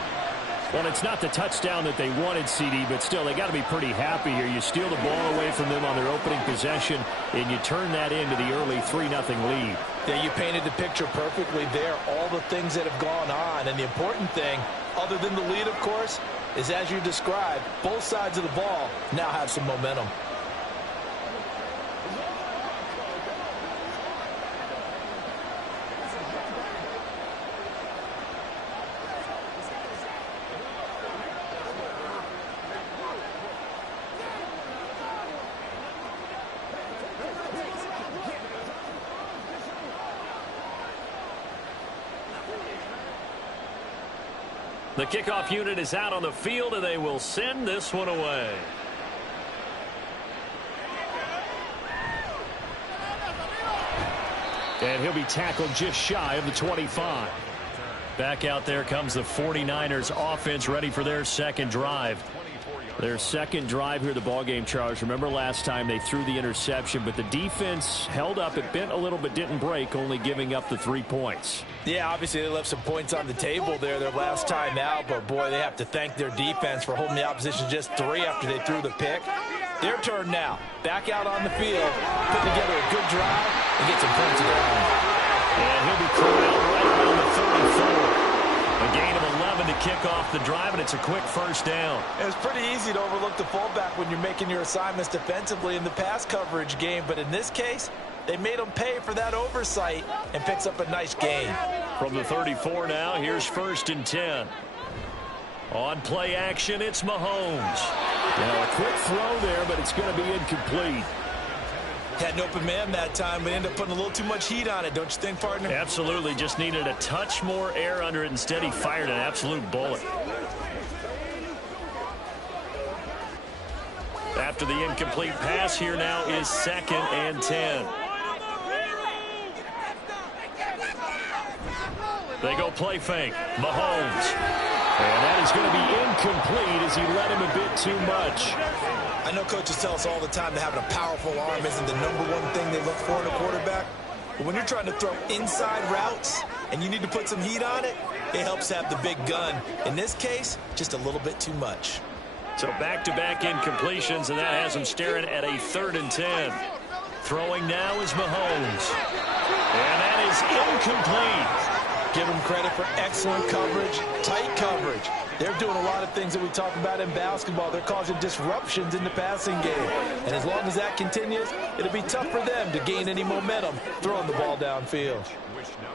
Well, it's not the touchdown that they wanted, CD, but still, they got to be pretty happy here. You steal the ball away from them on their opening possession, and you turn that into the early 3-0 lead. Yeah, you painted the picture perfectly there. All the things that have gone on, and the important thing, other than the lead, of course, is as you described, both sides of the ball now have some momentum. The kickoff unit is out on the field, and they will send this one away. And he'll be tackled just shy of the 25. Back out there comes the 49ers offense, ready for their second drive. Their second drive here, the ballgame, Charles. Remember last time they threw the interception, but the defense held up. It bent a little but didn't break, only giving up the 3 points. Yeah, obviously they left some points on the table there their last time out, but boy, they have to thank their defense for holding the opposition just 3 after they threw the pick. Their turn now. Back out on the field, put together a good drive, and get some points of their own. And he'll be corralled right around the 34. A gain of 11 to kick off the drive, and it's a quick first down. It's pretty easy to overlook the fullback when you're making your assignments defensively in the pass coverage game, but in this case, they made him pay for that oversight and picks up a nice gain. From the 34 now, here's 1st and 10. On play action, it's Mahomes. Now a quick throw there, but it's going to be incomplete. Had an open man that time, but ended up putting a little too much heat on it, don't you think, partner? Absolutely. Just needed a touch more air under it. Instead, he fired an absolute bullet. After the incomplete pass, here now is 2nd and 10. They go play fake. Mahomes. And that is going to be incomplete as he led him a bit too much. I know coaches tell us all the time that having a powerful arm isn't the #1 thing they look for in a quarterback. But when you're trying to throw inside routes and you need to put some heat on it, it helps have the big gun. In this case, just a little bit too much. So back-to-back incompletions, and that has him staring at a 3rd and 10. Throwing now is Mahomes. And that is incomplete. Give them credit for excellent coverage, tight coverage. They're doing a lot of things that we talk about in basketball. They're causing disruptions in the passing game. And as long as that continues, it'll be tough for them to gain any momentum throwing the ball downfield.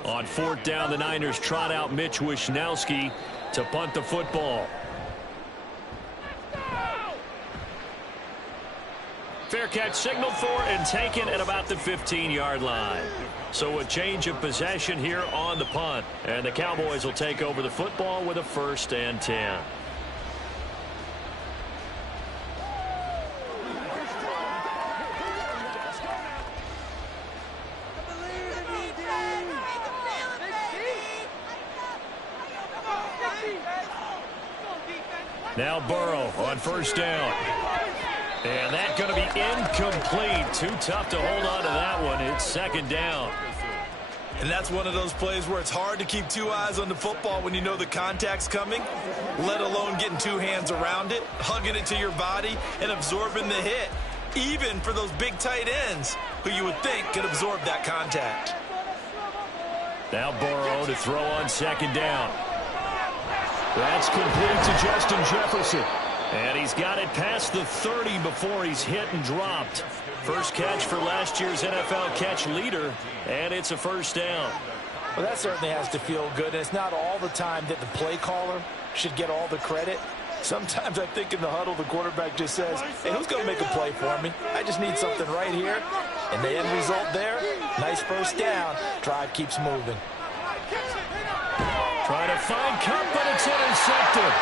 On 4th down, the Niners trot out Mitch Wishnowski to punt the football. Fair catch signaled for and taken at about the 15-yard line. So a change of possession here on the punt. And the Cowboys will take over the football with a 1st and 10. Now Burrow on 1st down. And that's going to be incomplete. Too tough to hold on to that one. It's 2nd down. And that's one of those plays where it's hard to keep two eyes on the football when you know the contact's coming, let alone getting two hands around it, hugging it to your body, and absorbing the hit, even for those big tight ends who you would think could absorb that contact. Now Burrow to throw on second down. That's complete to Justin Jefferson. And he's got it past the 30 before he's hit and dropped. First catch for last year's NFL catch leader, and it's a first down. Well, that certainly has to feel good. And it's not all the time that the play caller should get all the credit. Sometimes I think in the huddle, the quarterback just says, hey, who's going to make a play for me? I just need something right here. And the end result there, nice first down. Drive keeps moving. Trying to find Kupp, but it's intercepted.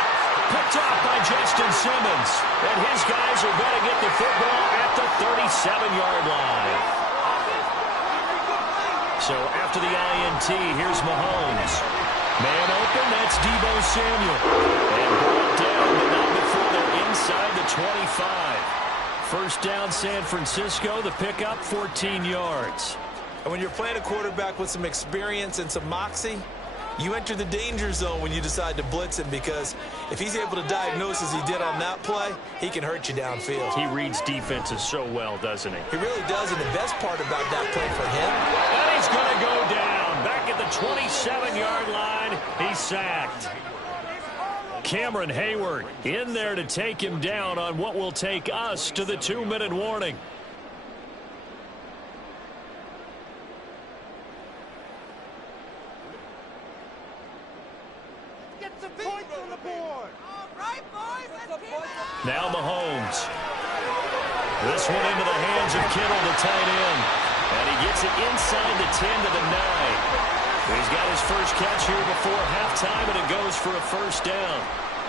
Picked off by Justin Simmons. And his guys are going to get the football at the 37-yard line. So after the INT, here's Mahomes. Man open, that's Deebo Samuel. And brought down, but not before they're inside the 25. First down, San Francisco. The pickup, 14 yards. And when you're playing a quarterback with some experience and some moxie, you enter the danger zone when you decide to blitz him, because if he's able to diagnose as he did on that play, he can hurt you downfield. He reads defenses so well, doesn't he? He really does, and the best part about that play for him, and he's going to go down. Back at the 27-yard line, he's sacked. Cameron Hayward in there to take him down on what will take us to the 2-minute warning. Now Mahomes. This one into the hands of Kittle, the tight end. And he gets it inside the 10 to the 9. He's got his first catch here before halftime, and it goes for a first down.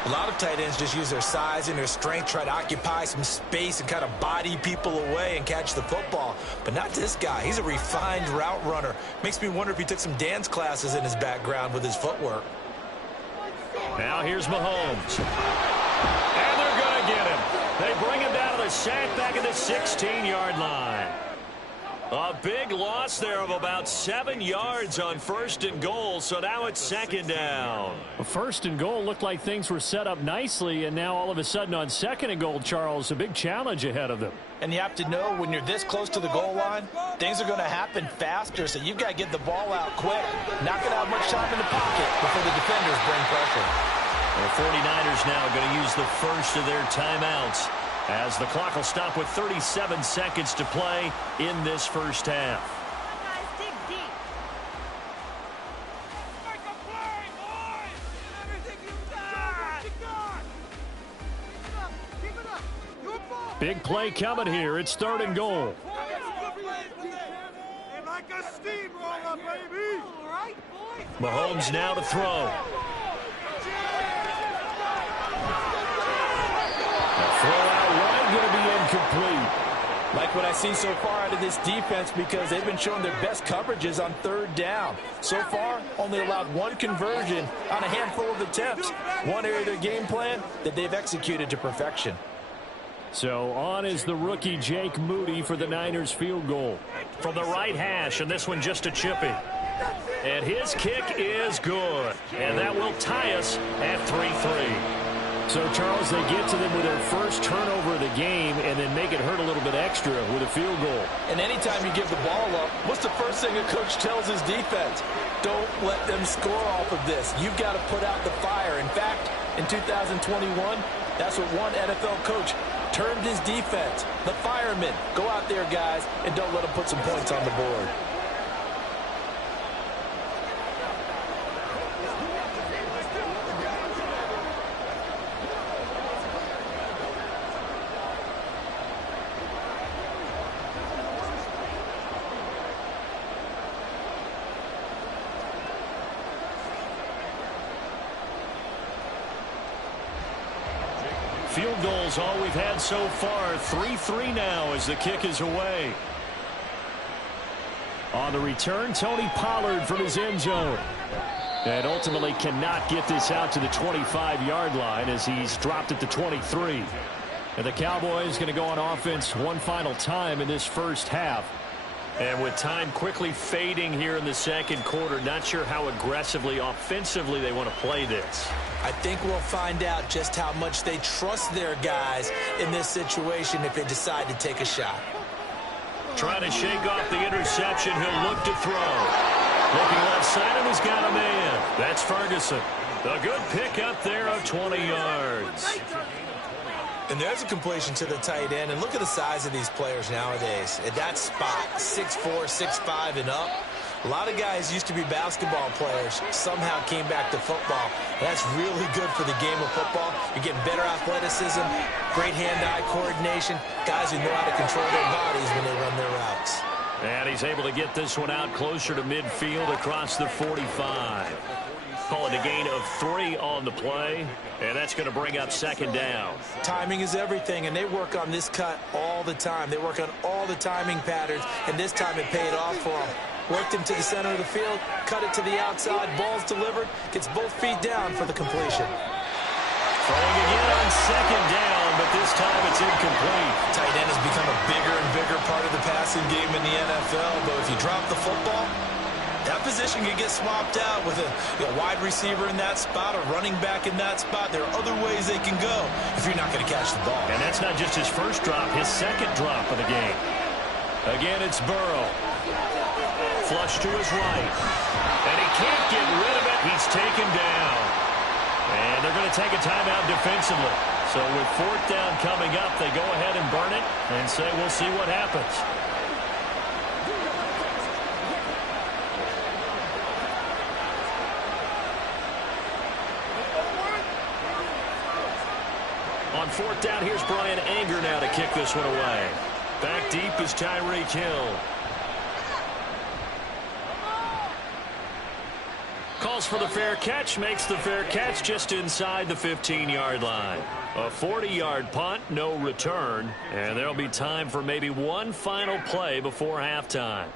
A lot of tight ends just use their size and their strength, try to occupy some space and kind of body people away and catch the football. But not this guy. He's a refined route runner. Makes me wonder if he took some dance classes in his background with his footwork. Now here's Mahomes. And they're going to get him. They bring him down to the sack back at the 16-yard line. A big loss there of about 7 yards on first and goal, so now it's second down. First and goal looked like things were set up nicely, and now all of a sudden on second and goal, Charles, a big challenge ahead of them. And you have to know when you're this close to the goal line, things are going to happen faster, so you've got to get the ball out quick. Not going to have much time in the pocket before the defenders bring pressure. The 49ers now going to use the first of their timeouts, as the clock will stop with 37 seconds to play in this first half. Big play coming here. It's third and goal. Mahomes now to throw. Throw out wide, going to be incomplete. Like what I see so far out of this defense, because they've been showing their best coverages on third down. So far, only allowed one conversion on a handful of attempts. One area of their game plan that they've executed to perfection. So on is the rookie Jake Moody for the Niners field goal. From the right hash, and this one just a chipping. And his kick is good. And that will tie us at 3-3. So, Charles, they get to them with their first turnover of the game and then make it hurt a little bit extra with a field goal. And anytime you give the ball up, what's the first thing a coach tells his defense? Don't let them score off of this. You've got to put out the fire. In fact, in 2021, that's what one NFL coach termed his defense. The firemen. Go out there, guys, and don't let them put some points on the board. Field goals all we've had so far. 3-3 now as the kick is away. On the return, Tony Pollard from his end zone. And ultimately cannot get this out to the 25-yard line as he's dropped at the 23. And the Cowboys going to go on offense one final time in this first half. And with time quickly fading here in the second quarter, not sure how aggressively, offensively they want to play this. I think we'll find out just how much they trust their guys in this situation if they decide to take a shot. Trying to shake off the interception. He'll look to throw. Looking left side, and he's got a man. That's Ferguson. A good pick up there of 20 yards. And there's a completion to the tight end. And look at the size of these players nowadays. At that spot, 6'4", 6'5", and up. A lot of guys used to be basketball players, somehow came back to football. That's really good for the game of football. You're getting better athleticism, great hand-eye coordination, guys who know how to control their bodies when they run their routes. And he's able to get this one out closer to midfield across the 45. Call it a gain of 3 on the play, and that's going to bring up second down. Timing is everything, and they work on this cut all the time. They work on all the timing patterns, and this time it paid off for them. Worked him to the center of the field, cut it to the outside, ball's delivered, gets both feet down for the completion. Throwing again on second down, but this time it's incomplete. Tight end has become a bigger and bigger part of the passing game in the NFL, but if you drop the football, that position can get swapped out with a wide receiver in that spot, a running back in that spot. There are other ways they can go if you're not going to catch the ball. And that's not just his first drop, his second drop of the game. Again, it's Burrow. Flush to his right. And he can't get rid of it. He's taken down. And they're going to take a timeout defensively. So with fourth down coming up, they go ahead and burn it and say we'll see what happens. On fourth down, here's Brian Anger now to kick this one away. Back deep is Tyreek Hill. Calls for the fair catch, makes the fair catch just inside the 15-yard line. A 40-yard punt, no return, and there'll be time for maybe one final play before halftime.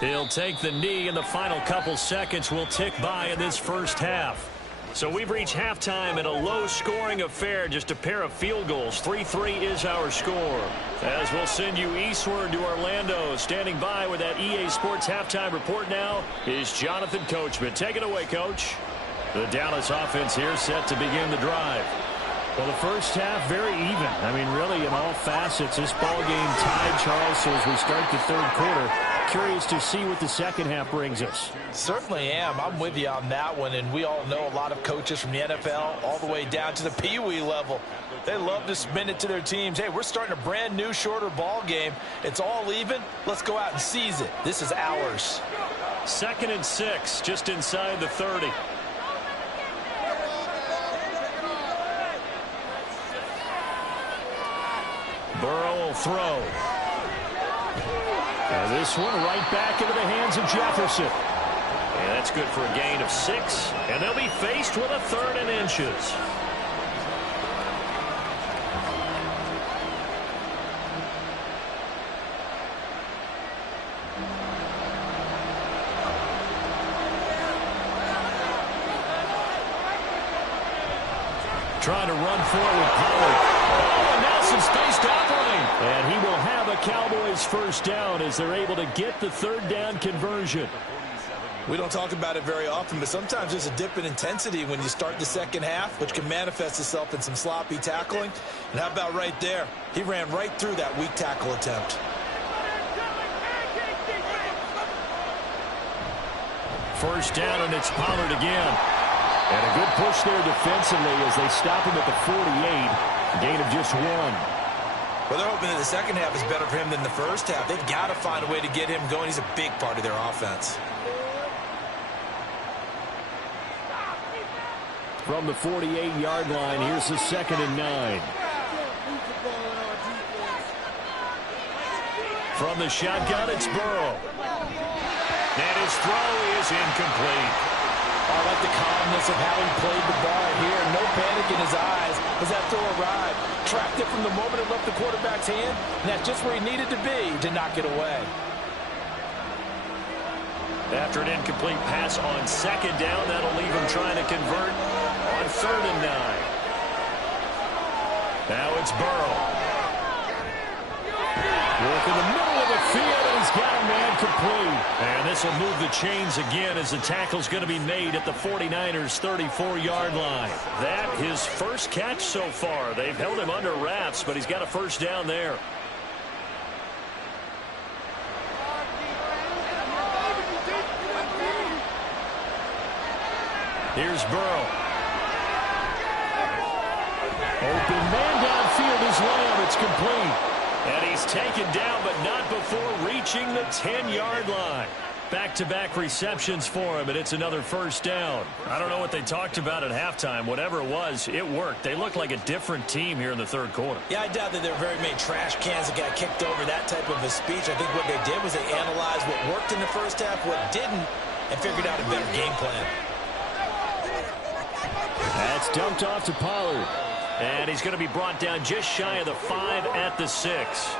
He'll take the knee, and the final couple seconds will tick by in this first half. So we've reached halftime in a low-scoring affair, just a pair of field goals. 3-3 is our score. As we'll send you eastward to Orlando. Standing by with that EA Sports halftime report now is Jonathan Coachman. Take it away, Coach. The Dallas offense here set to begin the drive. Well, the first half, very even. I mean, really, in all facets, this ball game tied, Charles. So as we start the third quarter, curious to see what the second half brings us. Certainly am. I'm with you on that one, and we all know a lot of coaches from the NFL all the way down to the Pee-wee level. They love to spin it to their teams. Hey, we're starting a brand new, shorter ball game. It's all even. Let's go out and seize it. This is ours. 2nd and 6, just inside the 30. Burrow will throw. And this one right back into the hands of Jefferson. And that's good for a gain of 6. And they'll be faced with a 3rd and inches. Trying to run forward with Pollard. Oh, and now some space to operate. And he will have a Cowboys first down as they're able to get the third down conversion. We don't talk about it very often, but sometimes there's a dip in intensity when you start the second half, which can manifest itself in some sloppy tackling. And how about right there? He ran right through that weak tackle attempt. First down, and it's Pollard again. And a good push there defensively as they stop him at the 48. Gain of just 1. Well, they're hoping that the second half is better for him than the first half. They've got to find a way to get him going. He's a big part of their offense. From the 48-yard line, here's the 2nd and 9. From the shotgun, it's Burrow. And his throw is incomplete. I like the calmness of how he played the ball here. No panic in his eyes as that throw arrived. Tracked it from the moment it left the quarterback's hand, and that's just where he needed to be to knock it away. After an incomplete pass on second down, that'll leave him trying to convert on 3rd and 9. Now it's Burrow. Work in the middle of the field, and he's got a man complete. And this will move the chains again as the tackle's going to be made at the 49ers' 34-yard line. That his first catch so far. They've held him under wraps, but he's got a first down there. Here's Burrow. Open man downfield is Lamb. It's complete. And he's taken down, but not before reaching the 10-yard line. Back-to-back receptions for him, and it's another first down. I don't know what they talked about at halftime. Whatever it was, it worked. They look like a different team here in the 3rd quarter. Yeah, I doubt that there were very many trash cans that got kicked over, that type of a speech. I think what they did was they analyzed what worked in the first half, what didn't, and figured out a better game plan. That's dumped off to Pollard. And he's going to be brought down just shy of the 5 at the 6.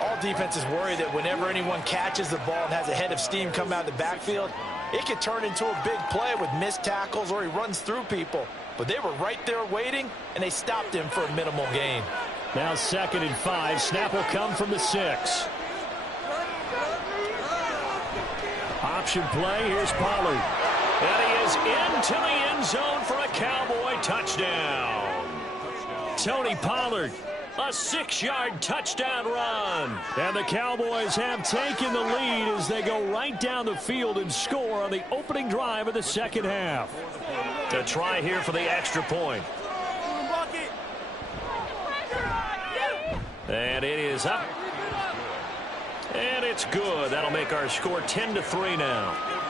All defenses worry that whenever anyone catches the ball and has a head of steam come out of the backfield, it could turn into a big play with missed tackles or he runs through people. But they were right there waiting, and they stopped him for a minimal gain. Now 2nd and 5. Snap will come from the 6. Option play. Here's Pollard. And he is into the end zone for a Cowboy touchdown. Tony Pollard, a 6-yard touchdown run. And the Cowboys have taken the lead as they go right down the field and score on the opening drive of the second half. To try here for the extra point. And it is up. And it's good. That'll make our score 10-3 now.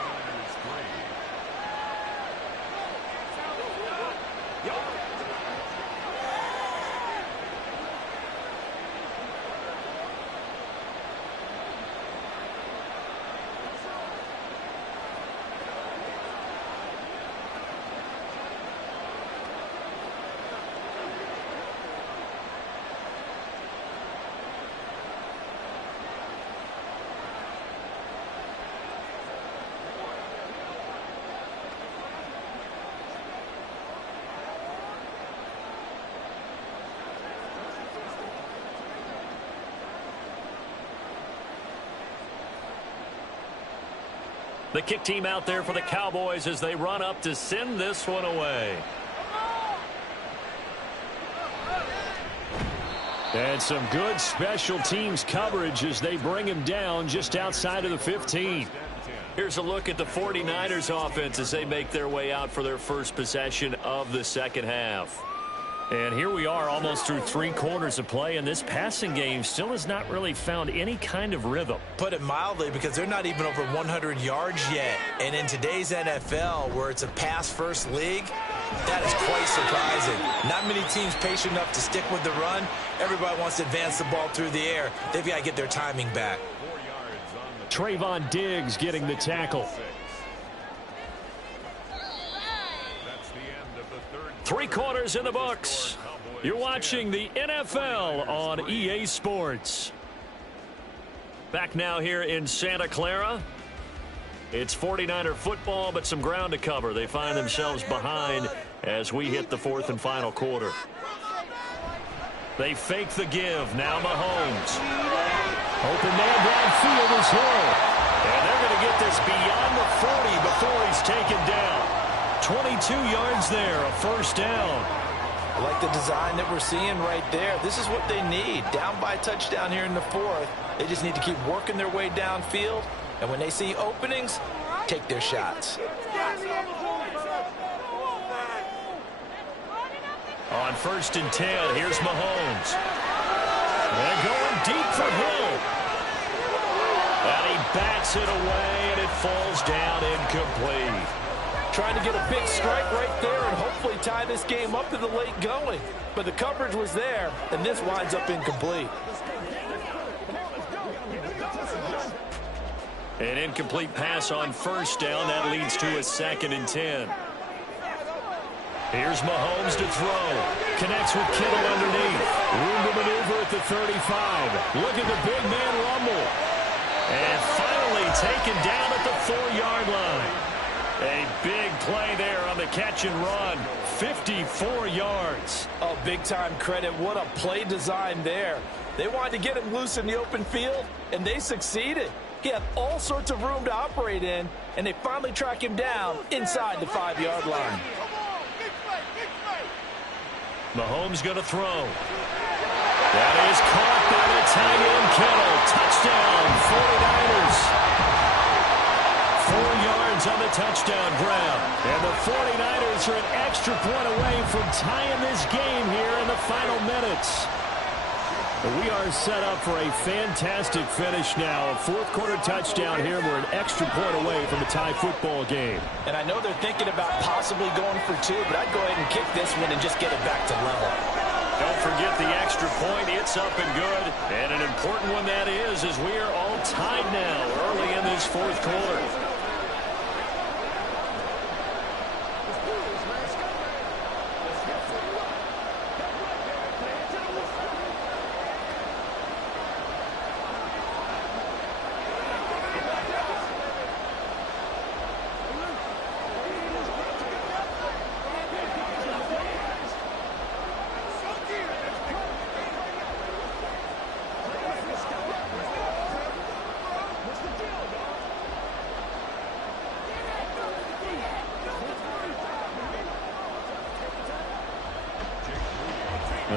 The kick team out there for the Cowboys as they run up to send this one away. And some good special teams coverage as they bring him down just outside of the 15. Here's a look at the 49ers offense as they make their way out for their first possession of the second half. And here we are almost through 3 quarters of play, and this passing game still has not really found any kind of rhythm. Put it mildly, because they're not even over 100 yards yet. And in today's NFL, where it's a pass-first league, that is quite surprising. Not many teams patient enough to stick with the run. Everybody wants to advance the ball through the air. They've got to get their timing back. Trayvon Diggs getting the tackle. 3 quarters in the books. You're watching the NFL on EA Sports. Back now here in Santa Clara. It's 49er football, but some ground to cover. They find themselves behind as we hit the 4th and final quarter. They fake the give. Now Mahomes. Open man downfield is Hill. And they're going to get this beyond the 40 before he's taken down. 22 yards there, a first down. I like the design that we're seeing right there. This is what they need. Down by a touchdown here in the 4th. They just need to keep working their way downfield. And when they see openings, take their shots. On 1st and 10, here's Mahomes. They're going deep for Hill. And he bats it away, and it falls down incomplete. Trying to get a big strike right there and hopefully tie this game up to the late going. But the coverage was there, and this winds up incomplete. An incomplete pass on 1st down. That leads to a 2nd and 10. Here's Mahomes to throw. Connects with Kittle underneath. Room to maneuver at the 35. Look at the big man rumble. And finally taken down at the 54-yard line. A big play there on the catch and run. 54 yards. Oh, big-time credit. What a play design there. They wanted to get him loose in the open field, and they succeeded. He had all sorts of room to operate in, and they finally track him down inside the 5-yard line. Mahomes going to throw. That is caught by the tight end Kittle. Touchdown, 49ers. 4 yards on the touchdown grab. And the 49ers are an extra point away from tying this game here in the final minutes. We are set up for a fantastic finish now. A fourth-quarter touchdown here. We're an extra point away from a tie football game. And I know they're thinking about possibly going for 2, but I'd go ahead and kick this one and just get it back to level. Don't forget the extra point. It's up and good. And an important one that is, as we are all tied now early in this fourth quarter.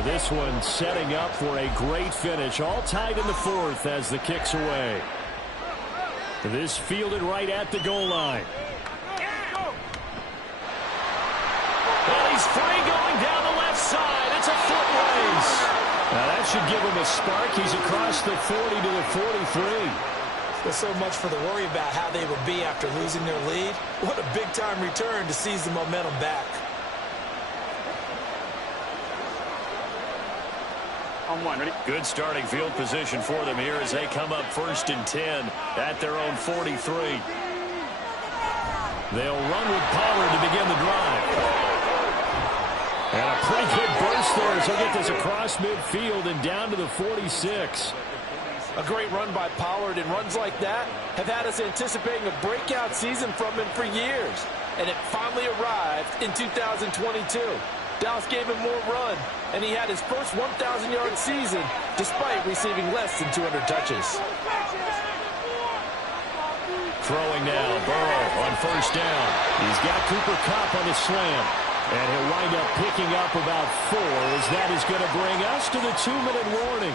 This one setting up for a great finish. All tied in the fourth as the kick's away. This fielded right at the goal line. Well, he's free going down the left side. It's a foot race. Now that should give him a spark. He's across the 40 to the 43. There's so much for the worry about how they would be after losing their lead. What a big-time return to seize the momentum back. On one, ready? Good starting field position for them here as they come up 1st and 10 at their own 43. They'll run with Pollard to begin the drive. And a pretty good burst there as he'll get this across midfield and down to the 46. A great run by Pollard, and runs like that have had us anticipating a breakout season from him for years. And it finally arrived in 2022. Dallas gave him more run, and he had his first 1,000-yard season despite receiving less than 200 touches. Throwing now, Burrow on 1st down. He's got Cooper Kupp on the slam, and he'll wind up picking up about 4 as that is going to bring us to the 2-minute warning.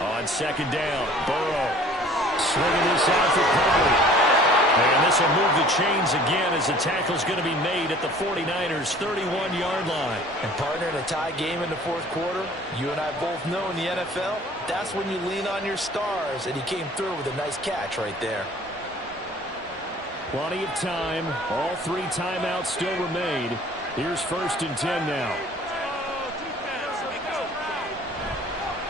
On 2nd down, Burrow slinging this out for Pollard. And this will move the chains again as the tackle's going to be made at the 49ers' 31-yard line. And partner, in a tie game in the fourth quarter, you and I both know in the NFL, that's when you lean on your stars, and he came through with a nice catch right there. Plenty of time. All 3 timeouts still remain. Here's 1st and 10 now.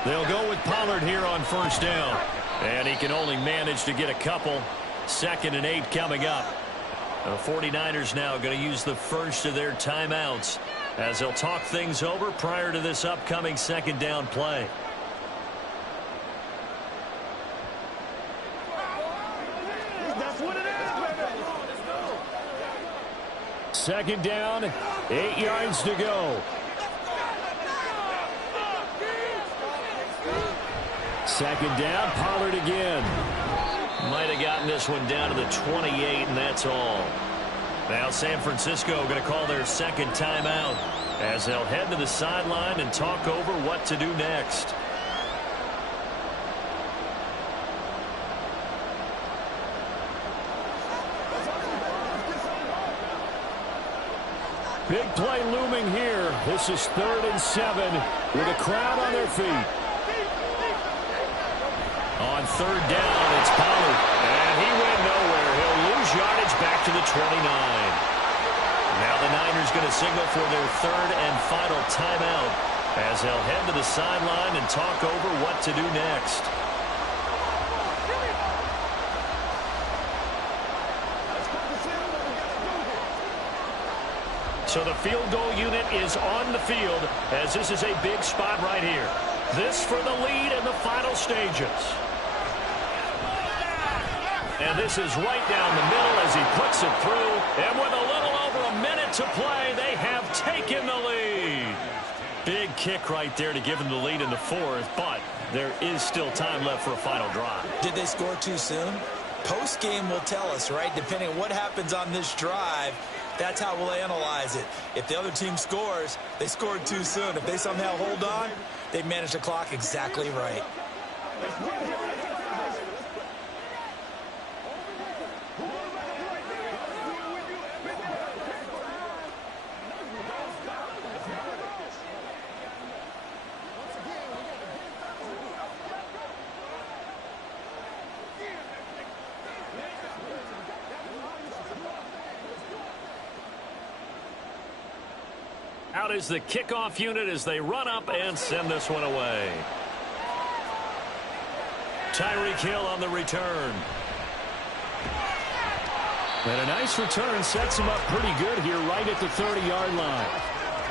They'll go with Pollard here on 1st down. And he can only manage to get a couple. 2nd and 8 coming up. The 49ers now going to use the first of their timeouts as they'll talk things over prior to this upcoming 2nd down play. That's what it is. 2nd down, 8 yards to go. 2nd down, Pollard again. Might have gotten this one down to the 28, and that's all. Now San Francisco going to call their 2nd timeout as they'll head to the sideline and talk over what to do next. Big play looming here. This is 3rd and 7 with a crowd on their feet. On 3rd down, it's Pollard. And he went nowhere. He'll lose yardage back to the 29. Now the Niners going to signal for their 3rd and final timeout as they'll head to the sideline and talk over what to do next. So the field goal unit is on the field as this is a big spot right here. This for the lead in the final stages. And this is right down the middle as he puts it through. And with a little over a minute to play, they have taken the lead. Big kick right there to give them the lead in the fourth, but there is still time left for a final drive. Did they score too soon? Post-game will tell us, right? Depending on what happens on this drive, that's how we'll analyze it. If the other team scores, they scored too soon. If they somehow hold on, they manage the clock exactly right. Out is the kickoff unit as they run up and send this one away. Tyreek Hill on the return. And a nice return sets him up pretty good here right at the 30-yard line.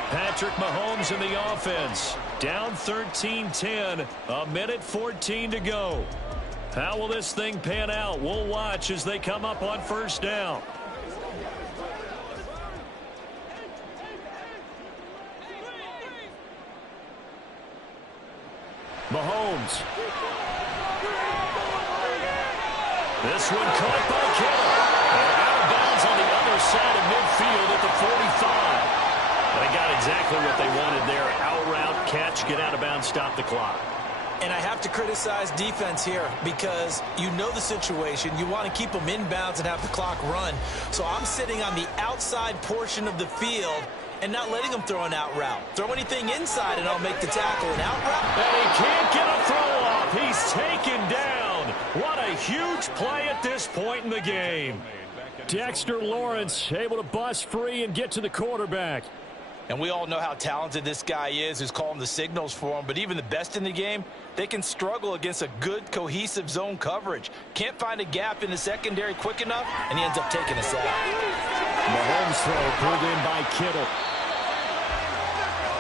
Patrick Mahomes in the offense. Down 13-10. A minute 14 to go. How will this thing pan out? We'll watch as they come up on first down. Mahomes. This one caught by Kittle. And out of bounds on the other side of midfield at the 45. They got exactly what they wanted there. Out route, catch, get out of bounds, stop the clock. And I have to criticize defense here because you know the situation. You want to keep them in bounds and have the clock run. So I'm sitting on the outside portion of the field and not letting him throw an out route. Throw anything inside and I'll make the tackle. An out route. And he can't get a throw off. He's taken down. What a huge play at this point in the game. Dexter Lawrence able to bust free and get to the quarterback. And we all know how talented this guy is who's calling the signals for him. But even the best in the game, they can struggle against a good, cohesive zone coverage. Can't find a gap in the secondary quick enough, and he ends up taking a sack. Mahomes throw pulled in by Kittle.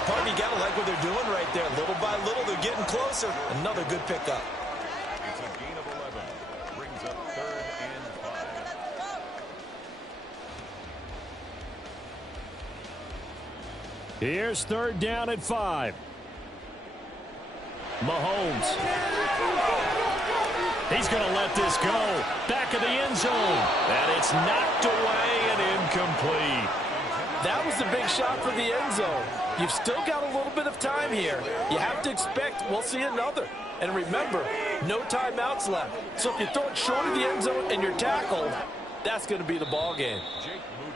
Partner, you got to like what they're doing right there. Little by little, they're getting closer. Another good pickup. It's a gain of 11. Brings up 3rd and 5. Here's 3rd down and 5. Mahomes. He's going to let this go. Back of the end zone. And it's knocked away and incomplete. That was the big shot for the end zone. You've still got a little bit of time here. You have to expect we'll see another. And remember, no timeouts left. So if you throw it short of the end zone and you're tackled, that's going to be the ball game.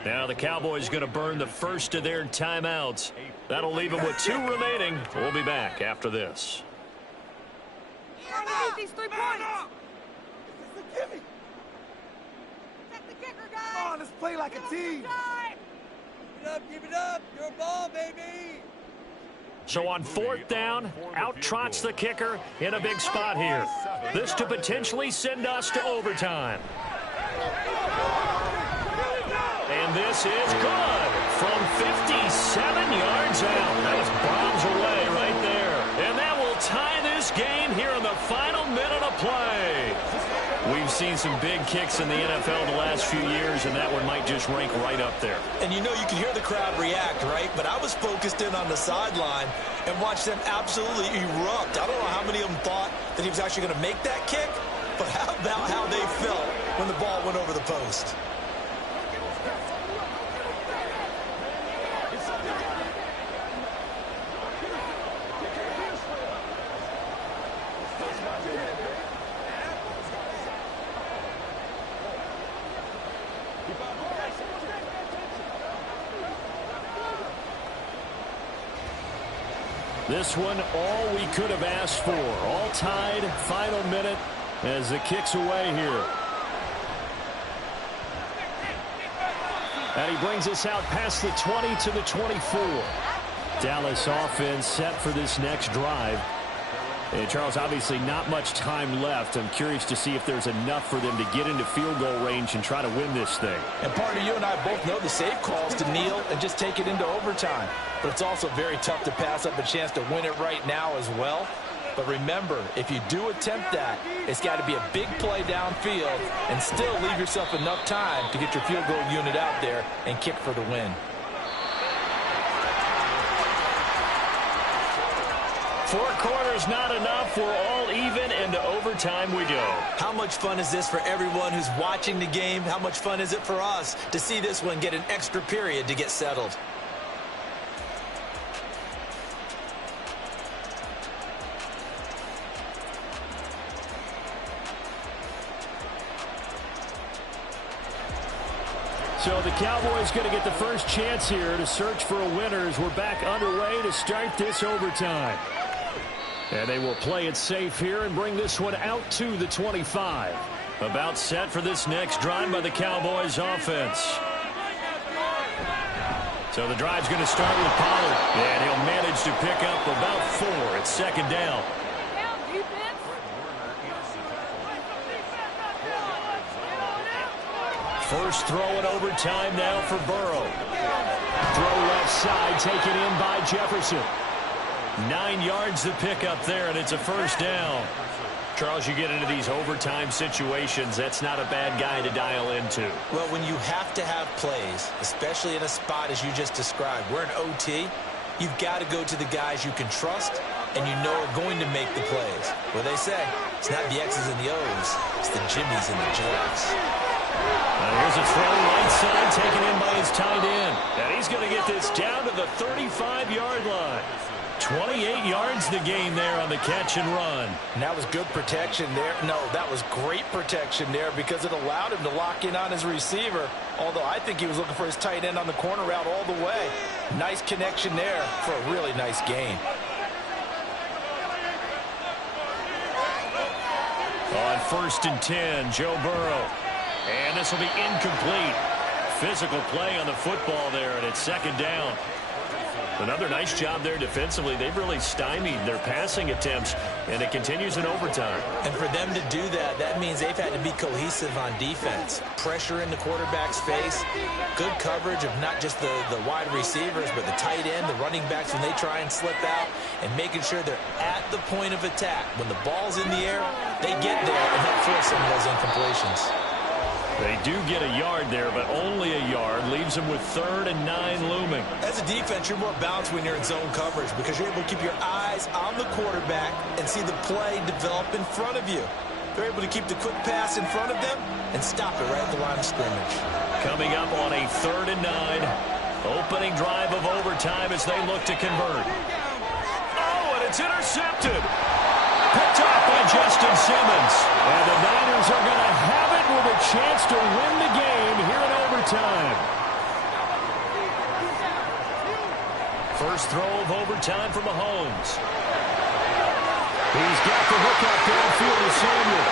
Now the Cowboys going to burn the first of their timeouts. That'll leave them with 2 remaining. We'll be back after this. I need these 3 points. This is a gimme. Check the kicker, guys. Come on, let's play like a team. Give it up. Your ball, baby. So on 4th down, out trots the kicker in a big spot here. This to potentially send us to overtime. And this is good from 57 yards out. That was bombs away right there. And that will tie this game here in the final minute of play. We've seen some big kicks in the NFL the last few years, and that one might just rank right up there. And you know you can hear the crowd react, right? But I was focused in on the sideline and watched them absolutely erupt. I don't know how many of them thought that he was actually going to make that kick, but how about how they felt when the ball went over the post? This one, all we could have asked for. All tied, final minute as the kick's away here. And he brings us out past the 20 to the 24. Dallas offense set for this next drive. And Charles, obviously not much time left. I'm curious to see if there's enough for them to get into field goal range and try to win this thing. And partner, you and I both know the safe calls to kneel and just take it into overtime. But it's also very tough to pass up a chance to win it right now as well. But remember, if you do attempt that, it's got to be a big play downfield and still leave yourself enough time to get your field goal unit out there and kick for the win. Four quarters not enough. We're all even, into overtime we go. How much fun is this for everyone who's watching the game? How much fun is it for us to see this one get an extra period to get settled? So the Cowboys going to get the first chance here to search for a winner as we're back underway to start this overtime. And they will play it safe here and bring this one out to the 25. About set for this next drive by the Cowboys offense. So the drive's going to start with Pollard. And he'll manage to pick up about 4. It's second down. First throw in overtime now for Burrow. Throw left side, taken in by Jefferson. 9 yards to pick up there, and it's a first down. Charles, you get into these overtime situations, that's not a bad guy to dial into. Well, when you have to have plays, especially in a spot as you just described, we're in OT, you've got to go to the guys you can trust and you know are going to make the plays. Well, they say it's not the X's and the O's, it's the Jimmies and the Joes. Here's a throw right side taken in by his tight end. And he's going to get this down to the 35-yard line. 28 yards the game there on the catch and run. And that was good protection there. No, that was great protection there because it allowed him to lock in on his receiver. Although I think he was looking for his tight end on the corner route all the way. Nice connection there for a really nice gain. On 1st and 10, Joe Burrow. And this will be incomplete. Physical play on the football there, and it's second down. Another nice job there defensively. They've really stymied their passing attempts, and it continues in overtime. And for them to do that, that means they've had to be cohesive on defense. Pressure in the quarterback's face, good coverage of not just the wide receivers, but the tight end, the running backs when they try and slip out, and making sure they're at the point of attack. When the ball's in the air, they get there and help force some of those incompletions. They do get a yard there, but only a yard. Leaves them with 3rd and 9 looming. As a defense, you're more balanced when you're in zone coverage because you're able to keep your eyes on the quarterback and see the play develop in front of you. They're able to keep the quick pass in front of them and stop it right at the line of scrimmage. Coming up on a 3rd and 9. Opening drive of overtime as they look to convert. Oh, and it's intercepted. Picked off by Justin Simmons. And the Niners are going to have it with a chance to win the game here in overtime. First throw of overtime for Mahomes. He's got the hook up downfield to Samuel.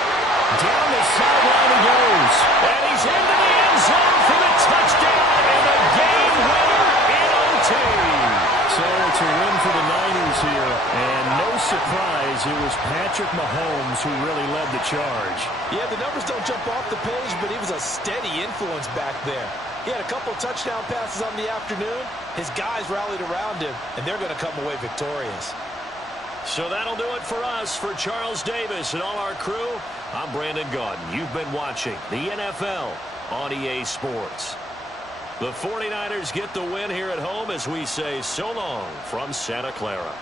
Down the sideline he goes. And he's into the end zone for the touchdown and a game winner in OT. So it's a win for the Niners here, and no surprise, it was Patrick Mahomes who really led the charge. Yeah, the numbers don't jump off the page, but he was a steady influence back there. He had a couple touchdown passes on the afternoon. His guys rallied around him, and they're going to come away victorious. So that'll do it for us. For Charles Davis and all our crew, I'm Brandon Gaudin. You've been watching the NFL on EA Sports. The 49ers get the win here at home as we say so long from Santa Clara.